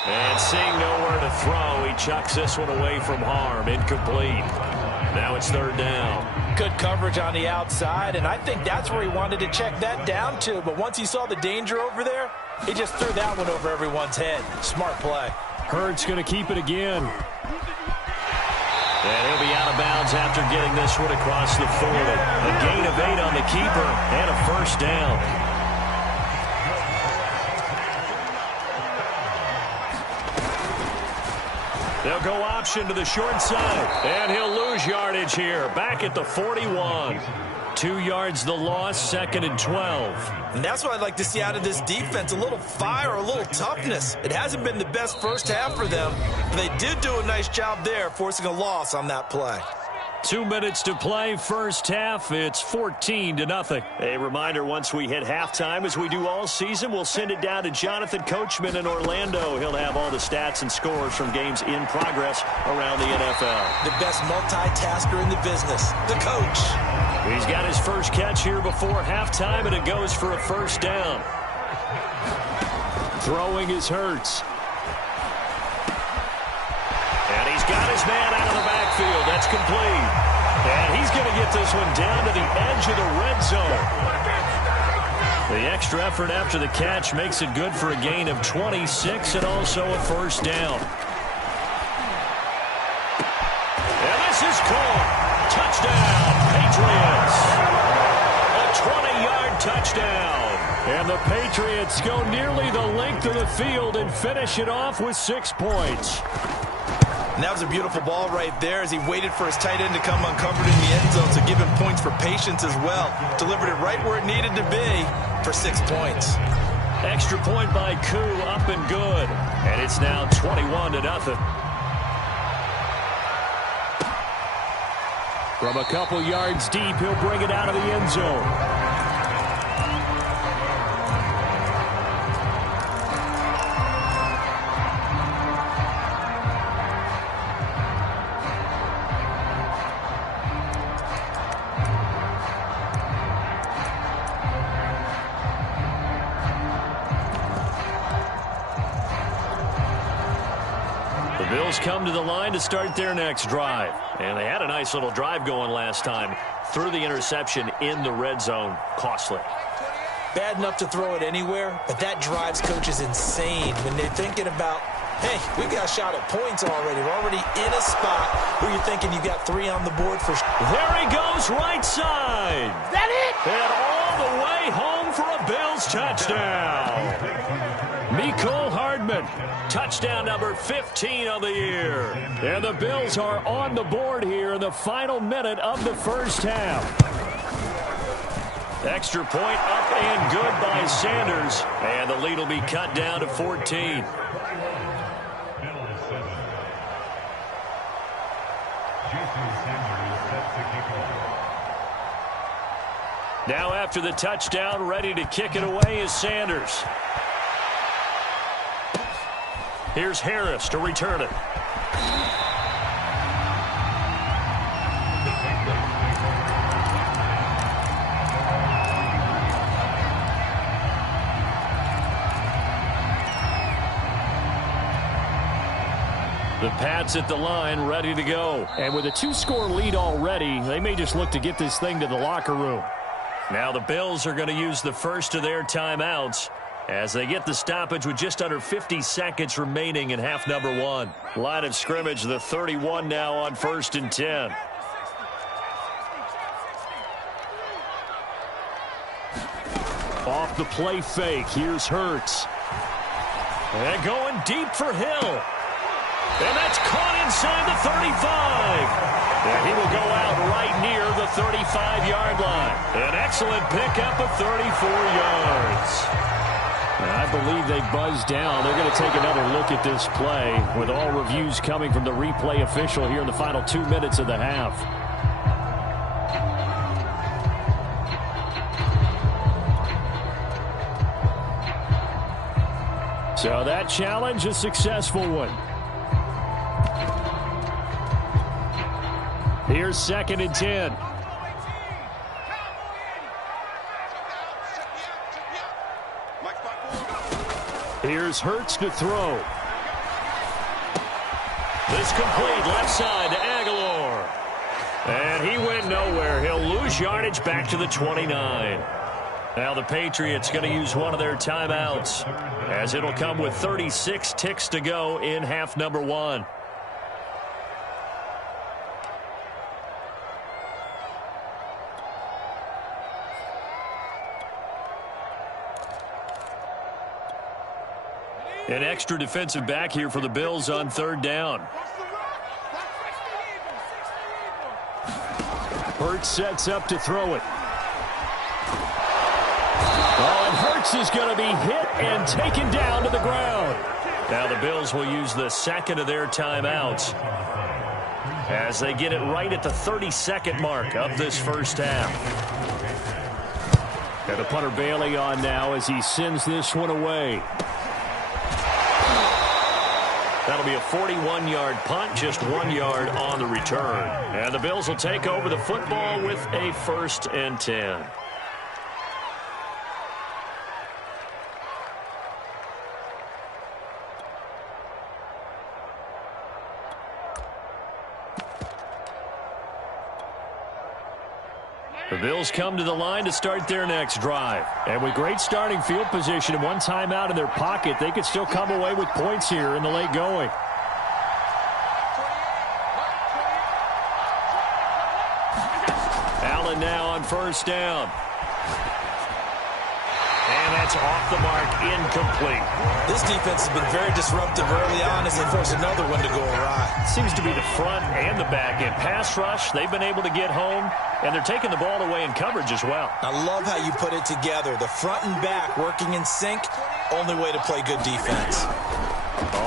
And seeing nowhere to throw, he chucks this one away from harm. Incomplete. Now it's 3rd down. Good coverage on the outside, and I think that's where he wanted to check that down to. But once he saw the danger over there, he just threw that one over everyone's head. Smart play. Hurts going to keep it again. And he'll be out of bounds after getting this one across the 40. A gain of 8 on the keeper and a 1st down. They'll go option to the short side. And he'll lose yardage here. Back at the 41. 2 yards the loss, 2nd and 12. And that's what I'd like to see out of this defense. A little fire, a little toughness. It hasn't been the best first half for them. But they did do a nice job there, forcing a loss on that play. 2 minutes to play, first half. It's 14-0. A reminder, once we hit halftime, as we do all season, we'll send it down to Jonathan Coachman in Orlando. He'll have all the stats and scores from games in progress around the NFL. The best multitasker in the business, the coach. He's got his first catch here before halftime, and it goes for a 1st down. Throwing is Hurts. And he's got his man out of the backfield. That's complete. And he's going to get this one down to the edge of the red zone. The extra effort after the catch makes it good for a gain of 26 and also a 1st down. And this is caught. Touchdown, Patriots. A 20-yard touchdown. And the Patriots go nearly the length of the field and finish it off with 6 points. And that was a beautiful ball right there as he waited for his tight end to come uncovered in the end zone, so give him points for patience as well. Delivered it right where it needed to be for 6 points. Extra point by Koo, up and good. And it's now 21-0. From a couple yards deep, he'll bring it out of the end zone. The Bills come to the line to start their next drive. And they had a nice little drive going last time. Threw the interception in the red zone. Costly. Bad enough to throw it anywhere, but that drives coaches insane when they're thinking about, hey, we've got a shot at points already. We're already in a spot where you're thinking you've got 3 on the board for sure. There he goes, right side. Is that it? And all the way home for a Bills touchdown. Mecole Hardman, touchdown number 15 of the year. And the Bills are on the board here in the final minute of the first half. Extra point up and good by Sanders. And the lead will be cut down to 14. Now after the touchdown, ready to kick it away is Sanders. Here's Harris to return it. The Pats at the line, ready to go. And with a 2-score lead already, they may just look to get this thing to the locker room. Now the Bills are going to use the first of their timeouts as they get the stoppage with just under 50 seconds remaining in half number 1. Line of scrimmage, the 31 now on 1st and 10. Off the play fake, here's Hurts. And going deep for Hill. And that's caught inside the 35. And he will go out right near the 35-yard line. An excellent pickup of 34 yards. And I believe they buzzed down. They're going to take another look at this play with all reviews coming from the replay official here in the final 2 minutes of the half. So that challenge, a successful one. Here's 2nd and 10. Here's Hurts to throw. This complete left side to Aguilar. And he went nowhere. He'll lose yardage back to the 29. Now the Patriots going to use one of their timeouts as it'll come with 36 ticks to go in half number 1. An extra defensive back here for the Bills on 3rd down. Hurts sets up to throw it. Oh, and Hurts is going to be hit and taken down to the ground. Now the Bills will use the 2nd of their timeouts as they get it right at the 32nd mark of this first half. And the punter Bailey on now as he sends this one away. That'll be a 41-yard punt, just 1 yard on the return. And the Bills will take over the football with a 1st and 10. The Bills come to the line to start their next drive. And with great starting field position and one timeout in their pocket, they could still come away with points here in the late going. Allen now on 1st down. And that's off the mark, incomplete. This defense has been very disruptive early on as they force another one to go awry. Seems to be the front and the back end. Pass rush, they've been able to get home, and they're taking the ball away in coverage as well. I love how you put it together. The front and back working in sync, only way to play good defense.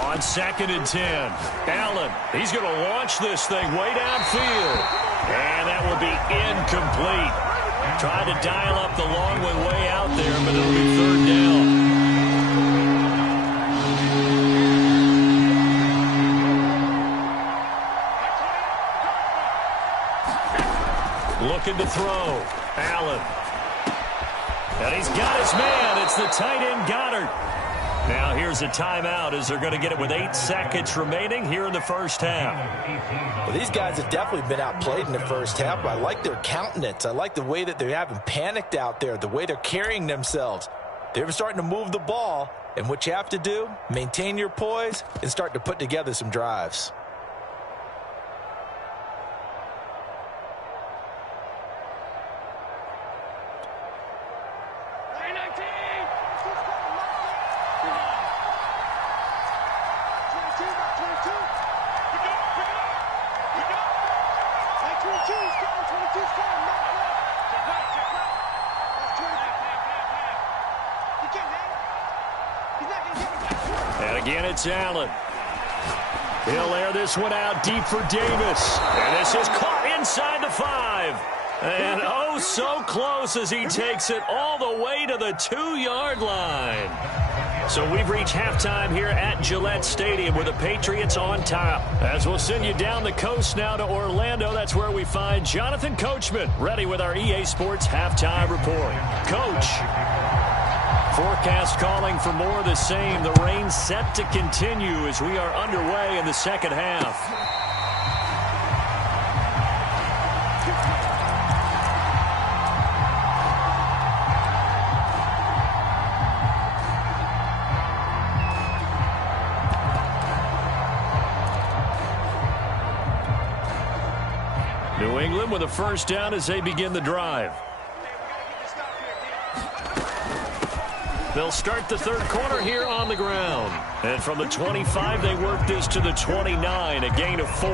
On 2nd and 10, Allen, he's going to launch this thing way downfield. And that will be incomplete. Tried to dial up the long one way out there, but it'll be 3rd down. Looking to throw. Allen. And he's got his man. It's the tight end Goddard. Now here's a timeout as they're going to get it with 8 seconds remaining here in the first half. Well, these guys have definitely been outplayed in the first half, but I like their countenance. I like the way that they haven't panicked out there, the way they're carrying themselves. They're starting to move the ball, and what you have to do, maintain your poise and start to put together some drives. And again, it's Allen. He'll air this one out deep for Davis. And this is caught inside the 5. And oh, so close as he takes it all the way to the 2-yard line. So we've reached halftime here at Gillette Stadium with the Patriots on top. As we'll send you down the coast now to Orlando, that's where we find Jonathan Coachman ready with our EA Sports halftime report. Coach. Forecast calling for more of the same. The rain set to continue as we are underway in the second half. New England with a first down as they begin the drive. They'll start the third quarter here on the ground. And from the 25, they work this to the 29, a gain of 4.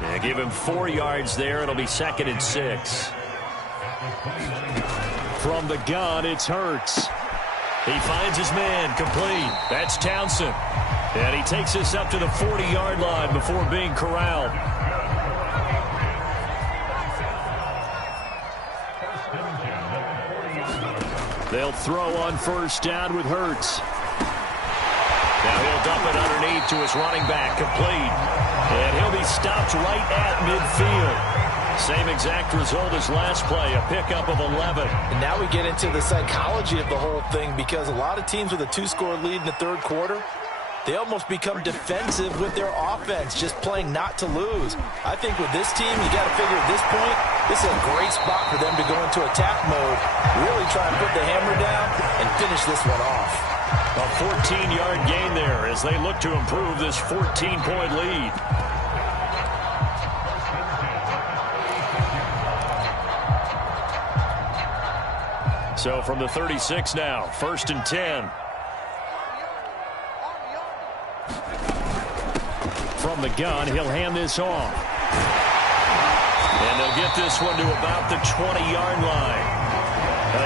They give him 4 yards there. It'll be 2nd and 6. From the gun, it's Hurts. He finds his man, complete. That's Townsend. And he takes this up to the 40-yard line before being corralled. They'll throw on first down with Hurts. Now he'll dump it underneath to his running back, complete. And he'll be stopped right at midfield. Same exact result as last play, a pickup of 11. And now we get into the psychology of the whole thing, because a lot of teams with a 2-score lead in the third quarter, they almost become defensive with their offense, just playing not to lose. I think with this team, you got to figure at this point, this is a great spot for them to go into attack mode, really try and put the hammer down and finish this one off. A 14-yard gain there as they look to improve this 14-point lead. So from the 36 now, 1st and 10. From the gun, he'll hand this off. And they'll get this one to about the 20-yard line.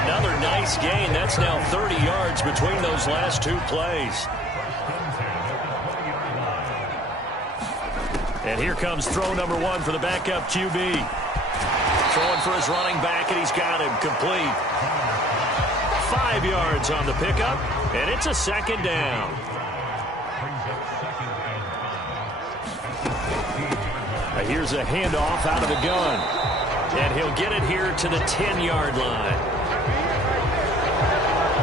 Another nice gain. That's now 30 yards between those last 2 plays. And here comes throw number 1 for the backup QB. Throwing for his running back, and he's got him complete. 5 yards on the pickup, and it's a 2nd down. Here's a handoff out of the gun. And he'll get it here to the 10-yard line.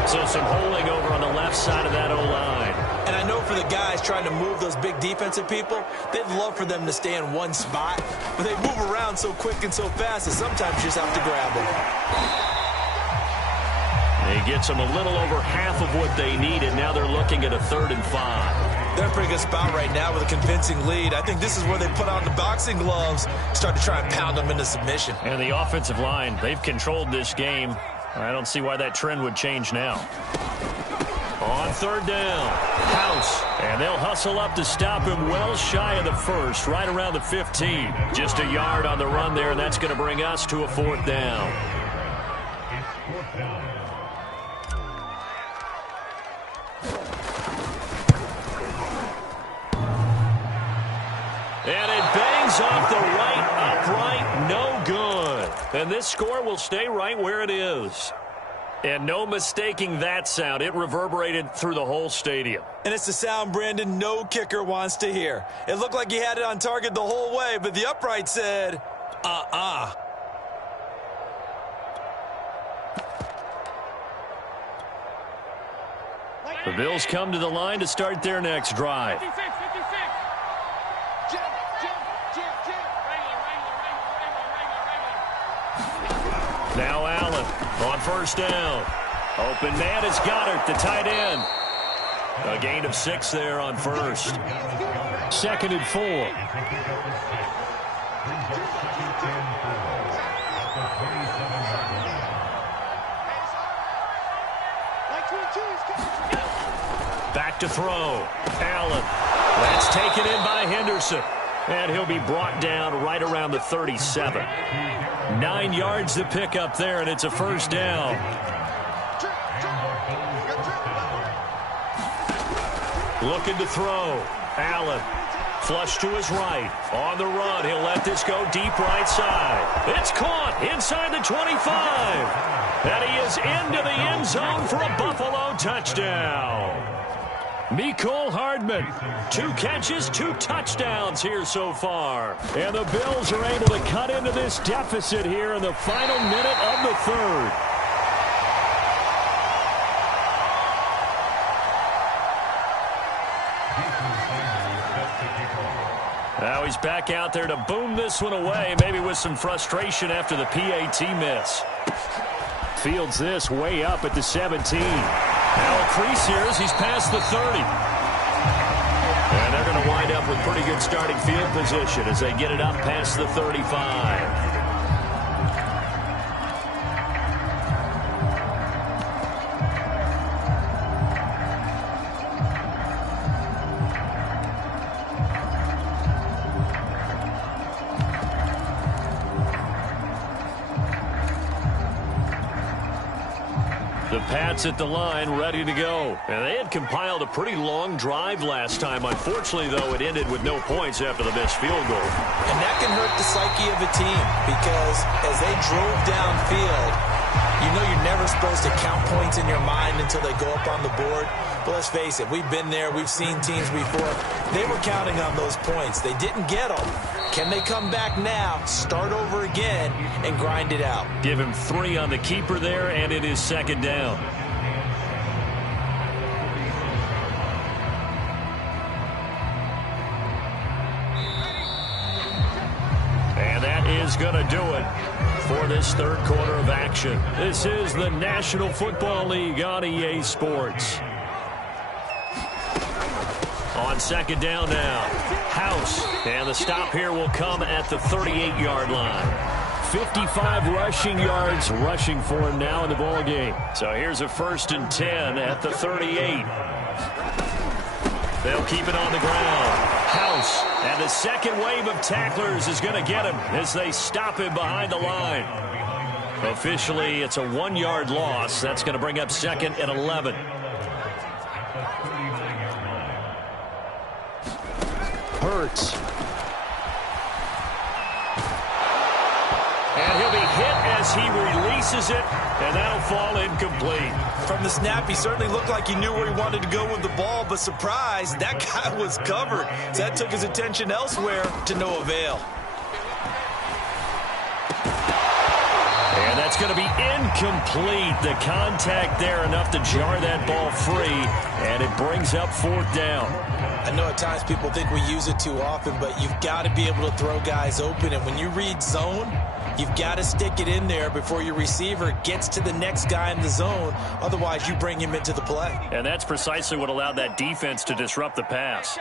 So some holding over on the left side of that O-line. And I know for the guys trying to move those big defensive people, they'd love for them to stay in one spot. But they move around so quick and so fast that sometimes you just have to grab them. He gets them a little over half of what they need, and now they're looking at a 3rd and 5. They're in a pretty good spot right now with a convincing lead. I think this is where they put on the boxing gloves, start to try and pound them into submission. And the offensive line, they've controlled this game. I don't see why that trend would change now. On 3rd down, House. And they'll hustle up to stop him well shy of the 1st, right around the 15. Just a yard on the run there, and that's going to bring us to a 4th down. And it bangs off the right upright, no good. And this score will stay right where it is. And no mistaking that sound. It reverberated through the whole stadium. And it's the sound, Brandon, no kicker wants to hear. It looked like he had it on target the whole way, but the upright said, The Bills come to the line to start their next drive. Now Allen on 1st down. Open man is Goddard, the tight end. A gain of 6 there on 1st. 2nd and 4. Back to throw. Allen. That's taken in by Henderson. And he'll be brought down right around the 37. 9 yards to pick up there, and it's a 1st down. Looking to throw. Allen. Flush to his right. On the run. He'll let this go deep right side. It's caught inside the 25. And he is into the end zone for a Buffalo touchdown. Mecole Hardman, 2 catches, 2 touchdowns here so far. And the Bills are able to cut into this deficit here in the final minute of the third. Now he's back out there to boom this one away, maybe with some frustration after the PAT miss. Fields this way up at the 17. Now a crease here as he's past the 30. And they're going to wind up with pretty good starting field position as they get it up past the 35. The Pats at the line, ready to go. And they had compiled a pretty long drive last time. Unfortunately, though, it ended with no points after the missed field goal. And that can hurt the psyche of a team because as they drove downfield, you know you're never supposed to count points in your mind until they go up on the board. But let's face it, we've been there. We've seen teams before. They were counting on those points. They didn't get them. Can they come back now, start over again, and grind it out? Give him 3 on the keeper there, and it is second down. And that is going to do it for this third quarter of action. This is the National Football League on EA Sports. On second down now, House, and the stop here will come at the 38-yard line. 55 rushing yards rushing for him now in the ball game. So here's a 1st and 10 at the 38. They'll keep it on the ground. House, and the second wave of tacklers is going to get him as they stop him behind the line. Officially, it's a 1-yard loss. That's going to bring up 2nd and 11. Hurts. And he'll be hit as he releases it, and that'll fall incomplete. From the snap, he certainly looked like he knew where he wanted to go with the ball, but surprise, that guy was covered. So that took his attention elsewhere to no avail. And that's going to be incomplete. The contact there enough to jar that ball free, and it brings up 4th down. I know at times people think we use it too often, but you've got to be able to throw guys open. And when you read zone, you've got to stick it in there before your receiver gets to the next guy in the zone. Otherwise, you bring him into the play. And that's precisely what allowed that defense to disrupt the pass.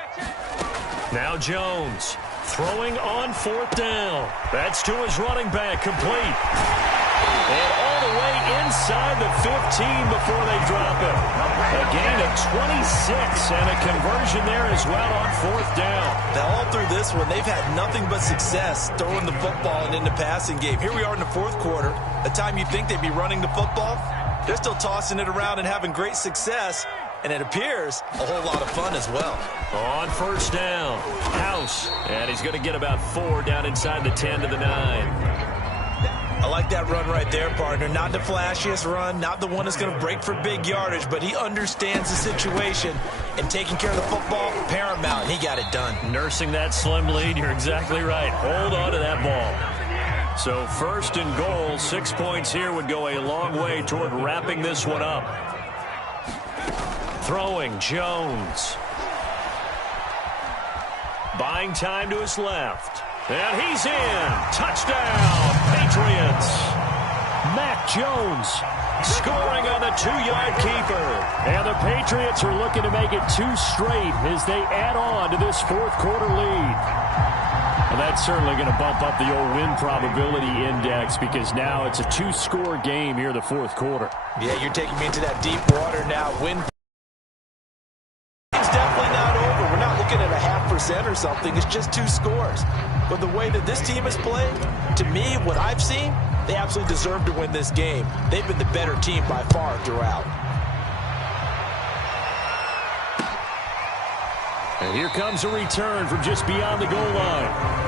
Now Jones throwing on 4th down. That's to his running back, complete. And all the way inside the 15 before they drop him. A gain of 26 and a conversion there as well on 4th down. Now all through this one, they've had nothing but success throwing the football and in the passing game. Here we are in the 4th quarter. The time you think they'd be running the football, they're still tossing it around and having great success. And it appears a whole lot of fun as well. On 1st down, House. And he's going to get about 4 down inside the 10 to the 9. I like that run right there, partner. Not the flashiest run, not the one that's going to break for big yardage, but he understands the situation, and taking care of the football, paramount, and he got it done. Nursing that slim lead, you're exactly right. Hold on to that ball. So 1st and goal, 6 points here would go a long way toward wrapping this one up. Throwing, Jones. Buying time to his left. And he's in. Touchdown, Patriots. Mac Jones scoring on the 2-yard keeper. And the Patriots are looking to make it 2 straight as they add on to this 4th quarter lead. And that's certainly going to bump up the old win probability index because now it's a 2-score game here in the 4th quarter. Yeah, you're taking me into that deep water now. Win. It's definitely not over. We're not looking at a 0.5% or something. It's just 2 scores. But the way that this team has played, to me, what I've seen, they absolutely deserve to win this game. They've been the better team by far throughout. And here comes a return from just beyond the goal line.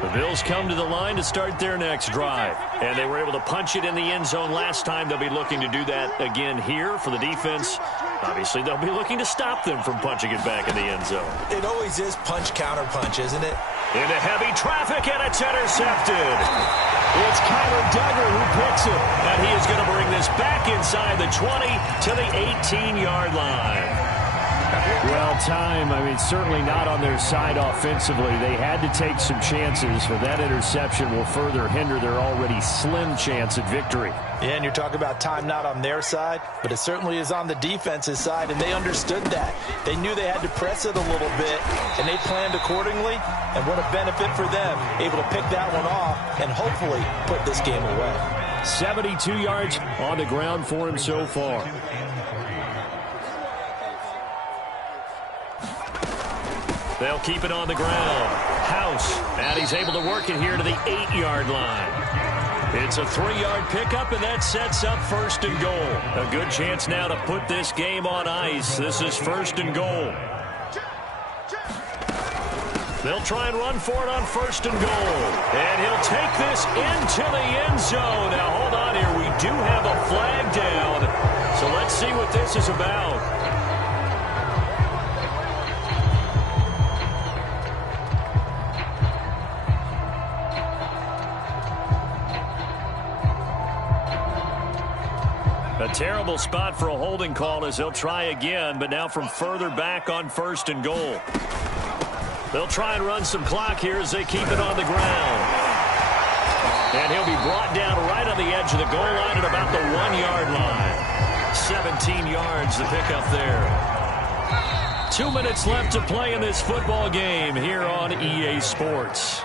The Bills come to the line to start their next drive. And they were able to punch it in the end zone last time. They'll be looking to do that again here for the defense. Obviously, they'll be looking to stop them from punching it back in the end zone. It always is punch, counter punch, isn't it? Into heavy traffic, and it's intercepted. It's Kyler Duggar who picks it. And he is going to bring this back inside the 20 to the 18-yard line. Well, certainly not on their side offensively. They had to take some chances, but that interception will further hinder their already slim chance at victory. Yeah, and you're talking about time not on their side, but it certainly is on the defense's side, and they understood that. They knew they had to press it a little bit, and they planned accordingly, and what a benefit for them, able to pick that one off and hopefully put this game away. 72 yards on the ground for him so far. They'll keep it on the ground. House, and he's able to work it here to the 8-yard line. It's a 3-yard pickup, and that sets up first and goal. A good chance now to put this game on ice. This is first and goal. They'll try and run for it on first and goal. And he'll take this into the end zone. Now, hold on here. We do have a flag down. So let's see what this is about. A terrible spot for a holding call as they'll try again, but now from further back on first and goal. They'll try and run some clock here as they keep it on the ground. And he'll be brought down right on the edge of the goal line at about the 1-yard line. 17 yards the pickup there. 2 minutes left to play in this football game here on EA Sports.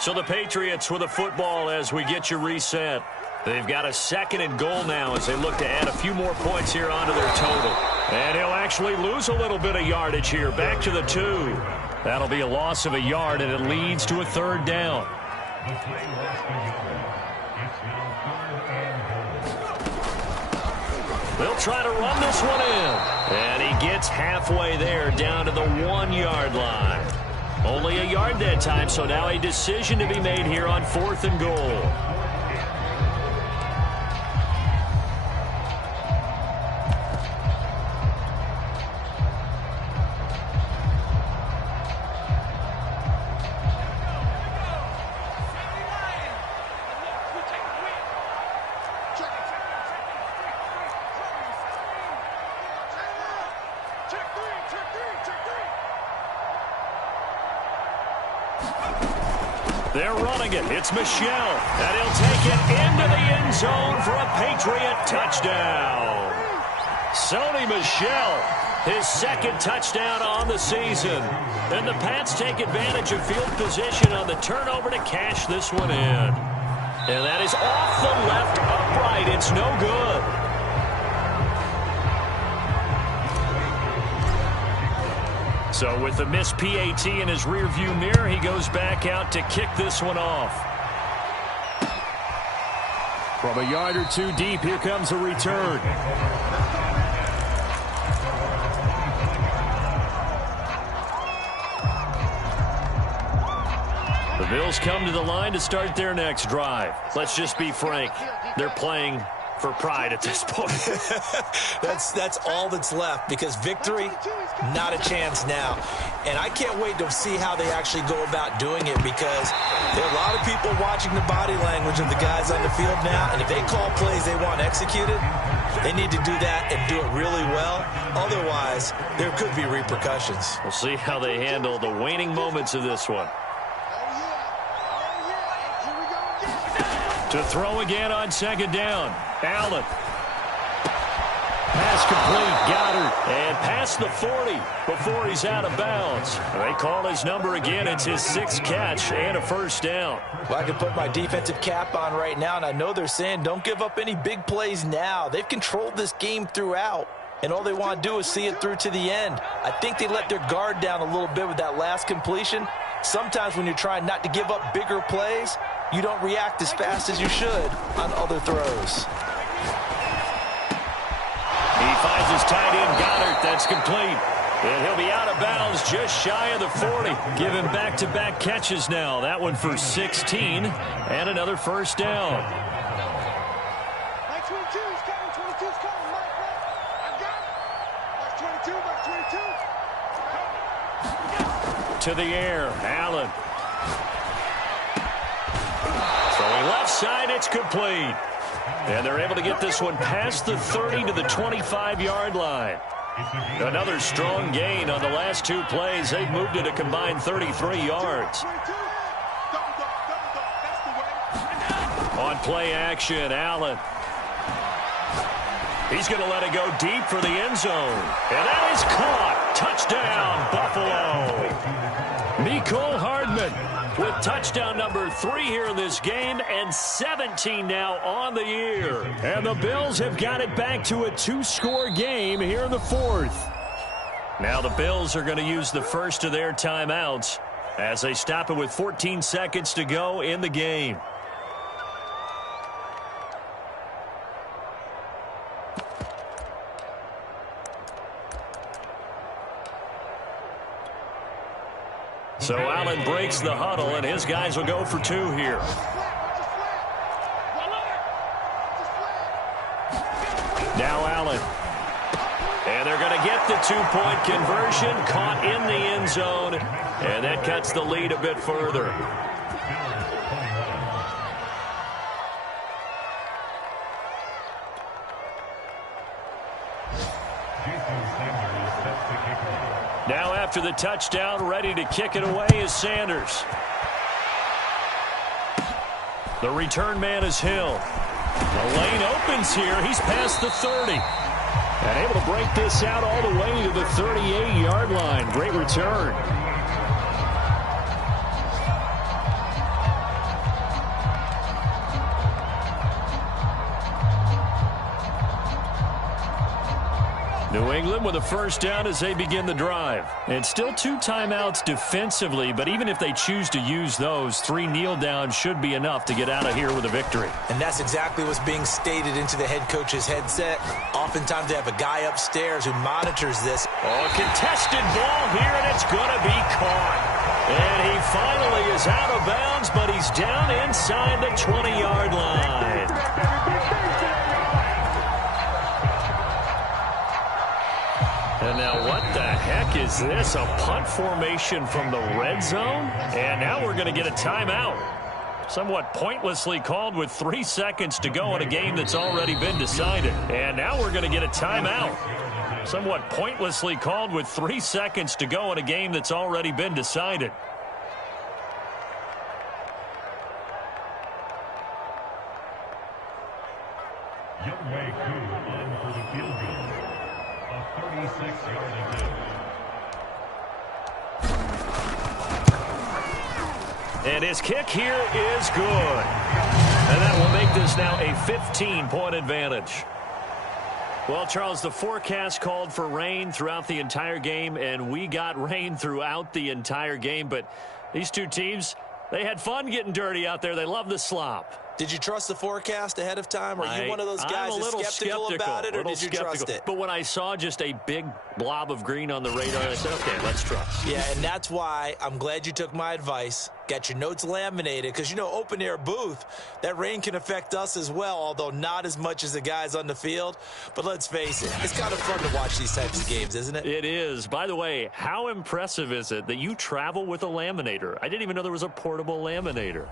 So the Patriots with a football as we get you reset. They've got a second and goal now as they look to add a few more points here onto their total. And he'll actually lose a little bit of yardage here, back to the 2. That'll be a loss of a yard, and it leads to a third down. They'll try to run this one in. And he gets halfway there, down to the 1-yard line. Only a yard that time, so now a decision to be made here on fourth and goal. They're running it. It's Michel. And he'll take it into the end zone for a Patriot touchdown. Sony Michel, his second touchdown on the season. And the Pats take advantage of field position on the turnover to cash this one in. And that is off the left upright. It's no good. So with the missed PAT in his rearview mirror, he goes back out to kick this one off. From a yard or two deep, here comes a return. The Bills come to the line to start their next drive. Let's just be frank. They're playing for pride at this point. That's all that's left, because victory, not a chance now. And I can't wait to see how they actually go about doing it, because there are a lot of people watching the body language of the guys on the field now, and if they call plays they want executed, they need to do that and do it really well. Otherwise, there could be repercussions. We'll see how they handle the waning moments of this one. To throw again on second down. Allen. pass complete. Goddard. And past the 40 before he's out of bounds. They call his number again. It's his 6th catch and a first down. Well, I can put my defensive cap on right now, and I know they're saying don't give up any big plays now. They've controlled this game throughout, and all they want to do is see it through to the end. I think they let their guard down a little bit with that last completion. Sometimes when you're trying not to give up bigger plays, you don't react as fast as you should on other throws. He finds his tight end, Goddard. That's complete. And he'll be out of bounds just shy of the 40. Give him back-to-back catches now. That one for 16 and another first down. Mike 22's coming. 22's coming. Mike. I got it. Mike 22. Mike 22. To the air. Allen. Throwing left side. It's complete. And they're able to get this one past the 30 to the 25-yard line. Another strong gain on the last 2 plays. They've moved it a combined 33 yards. On play action, Allen. He's going to let it go deep for the end zone. And that is caught. Touchdown, Buffalo. Mecole Hardman with touchdown number 3 here in this game, and 17 now on the year. And the Bills have got it back to a 2-score game here in the 4th. Now the Bills are going to use the first of their timeouts as they stop it with 14 seconds to go in the game. So Allen breaks the huddle, and his guys will go for 2 here. Now Allen. And they're going to get the 2-point conversion, caught in the end zone, and that cuts the lead a bit further. Now after the touchdown, ready to kick it away is Sanders. The return man is Hill. The lane opens here. He's past the 30. And able to break this out all the way to the 38-yard line. Great return. New England with a first down as they begin the drive. And still 2 timeouts defensively, but even if they choose to use those, 3 kneel downs should be enough to get out of here with a victory. And that's exactly what's being stated into the head coach's headset. Oftentimes they have a guy upstairs who monitors this. Oh, contested ball here, and it's going to be caught. And he finally is out of bounds, but he's down inside the 20-yard line. And now what the heck is this? A punt formation from the red zone? And now we're going to get a timeout. Somewhat pointlessly called with 3 seconds to go in a game that's already been decided. And now we're going to get a timeout. Somewhat pointlessly called with 3 seconds to go in a game that's already been decided. And his kick here is good. And that will make this now a 15-point advantage. Well, Charles, the forecast called for rain throughout the entire game, and we got rain throughout the entire game. But these 2 teams, they had fun getting dirty out there. They love the slop. Did you trust the forecast ahead of time? Are you one of those guys that's skeptical about it, or did you trust it? But when I saw just a big blob of green on the radar, I said, okay, let's trust. Yeah, and that's why I'm glad you took my advice. Got your notes laminated, because, you know, open-air booth, that rain can affect us as well, although not as much as the guys on the field. But let's face it, it's kind of fun to watch these types of games, isn't it? It is. By the way, how impressive is it that you travel with a laminator? I didn't even know there was a portable laminator.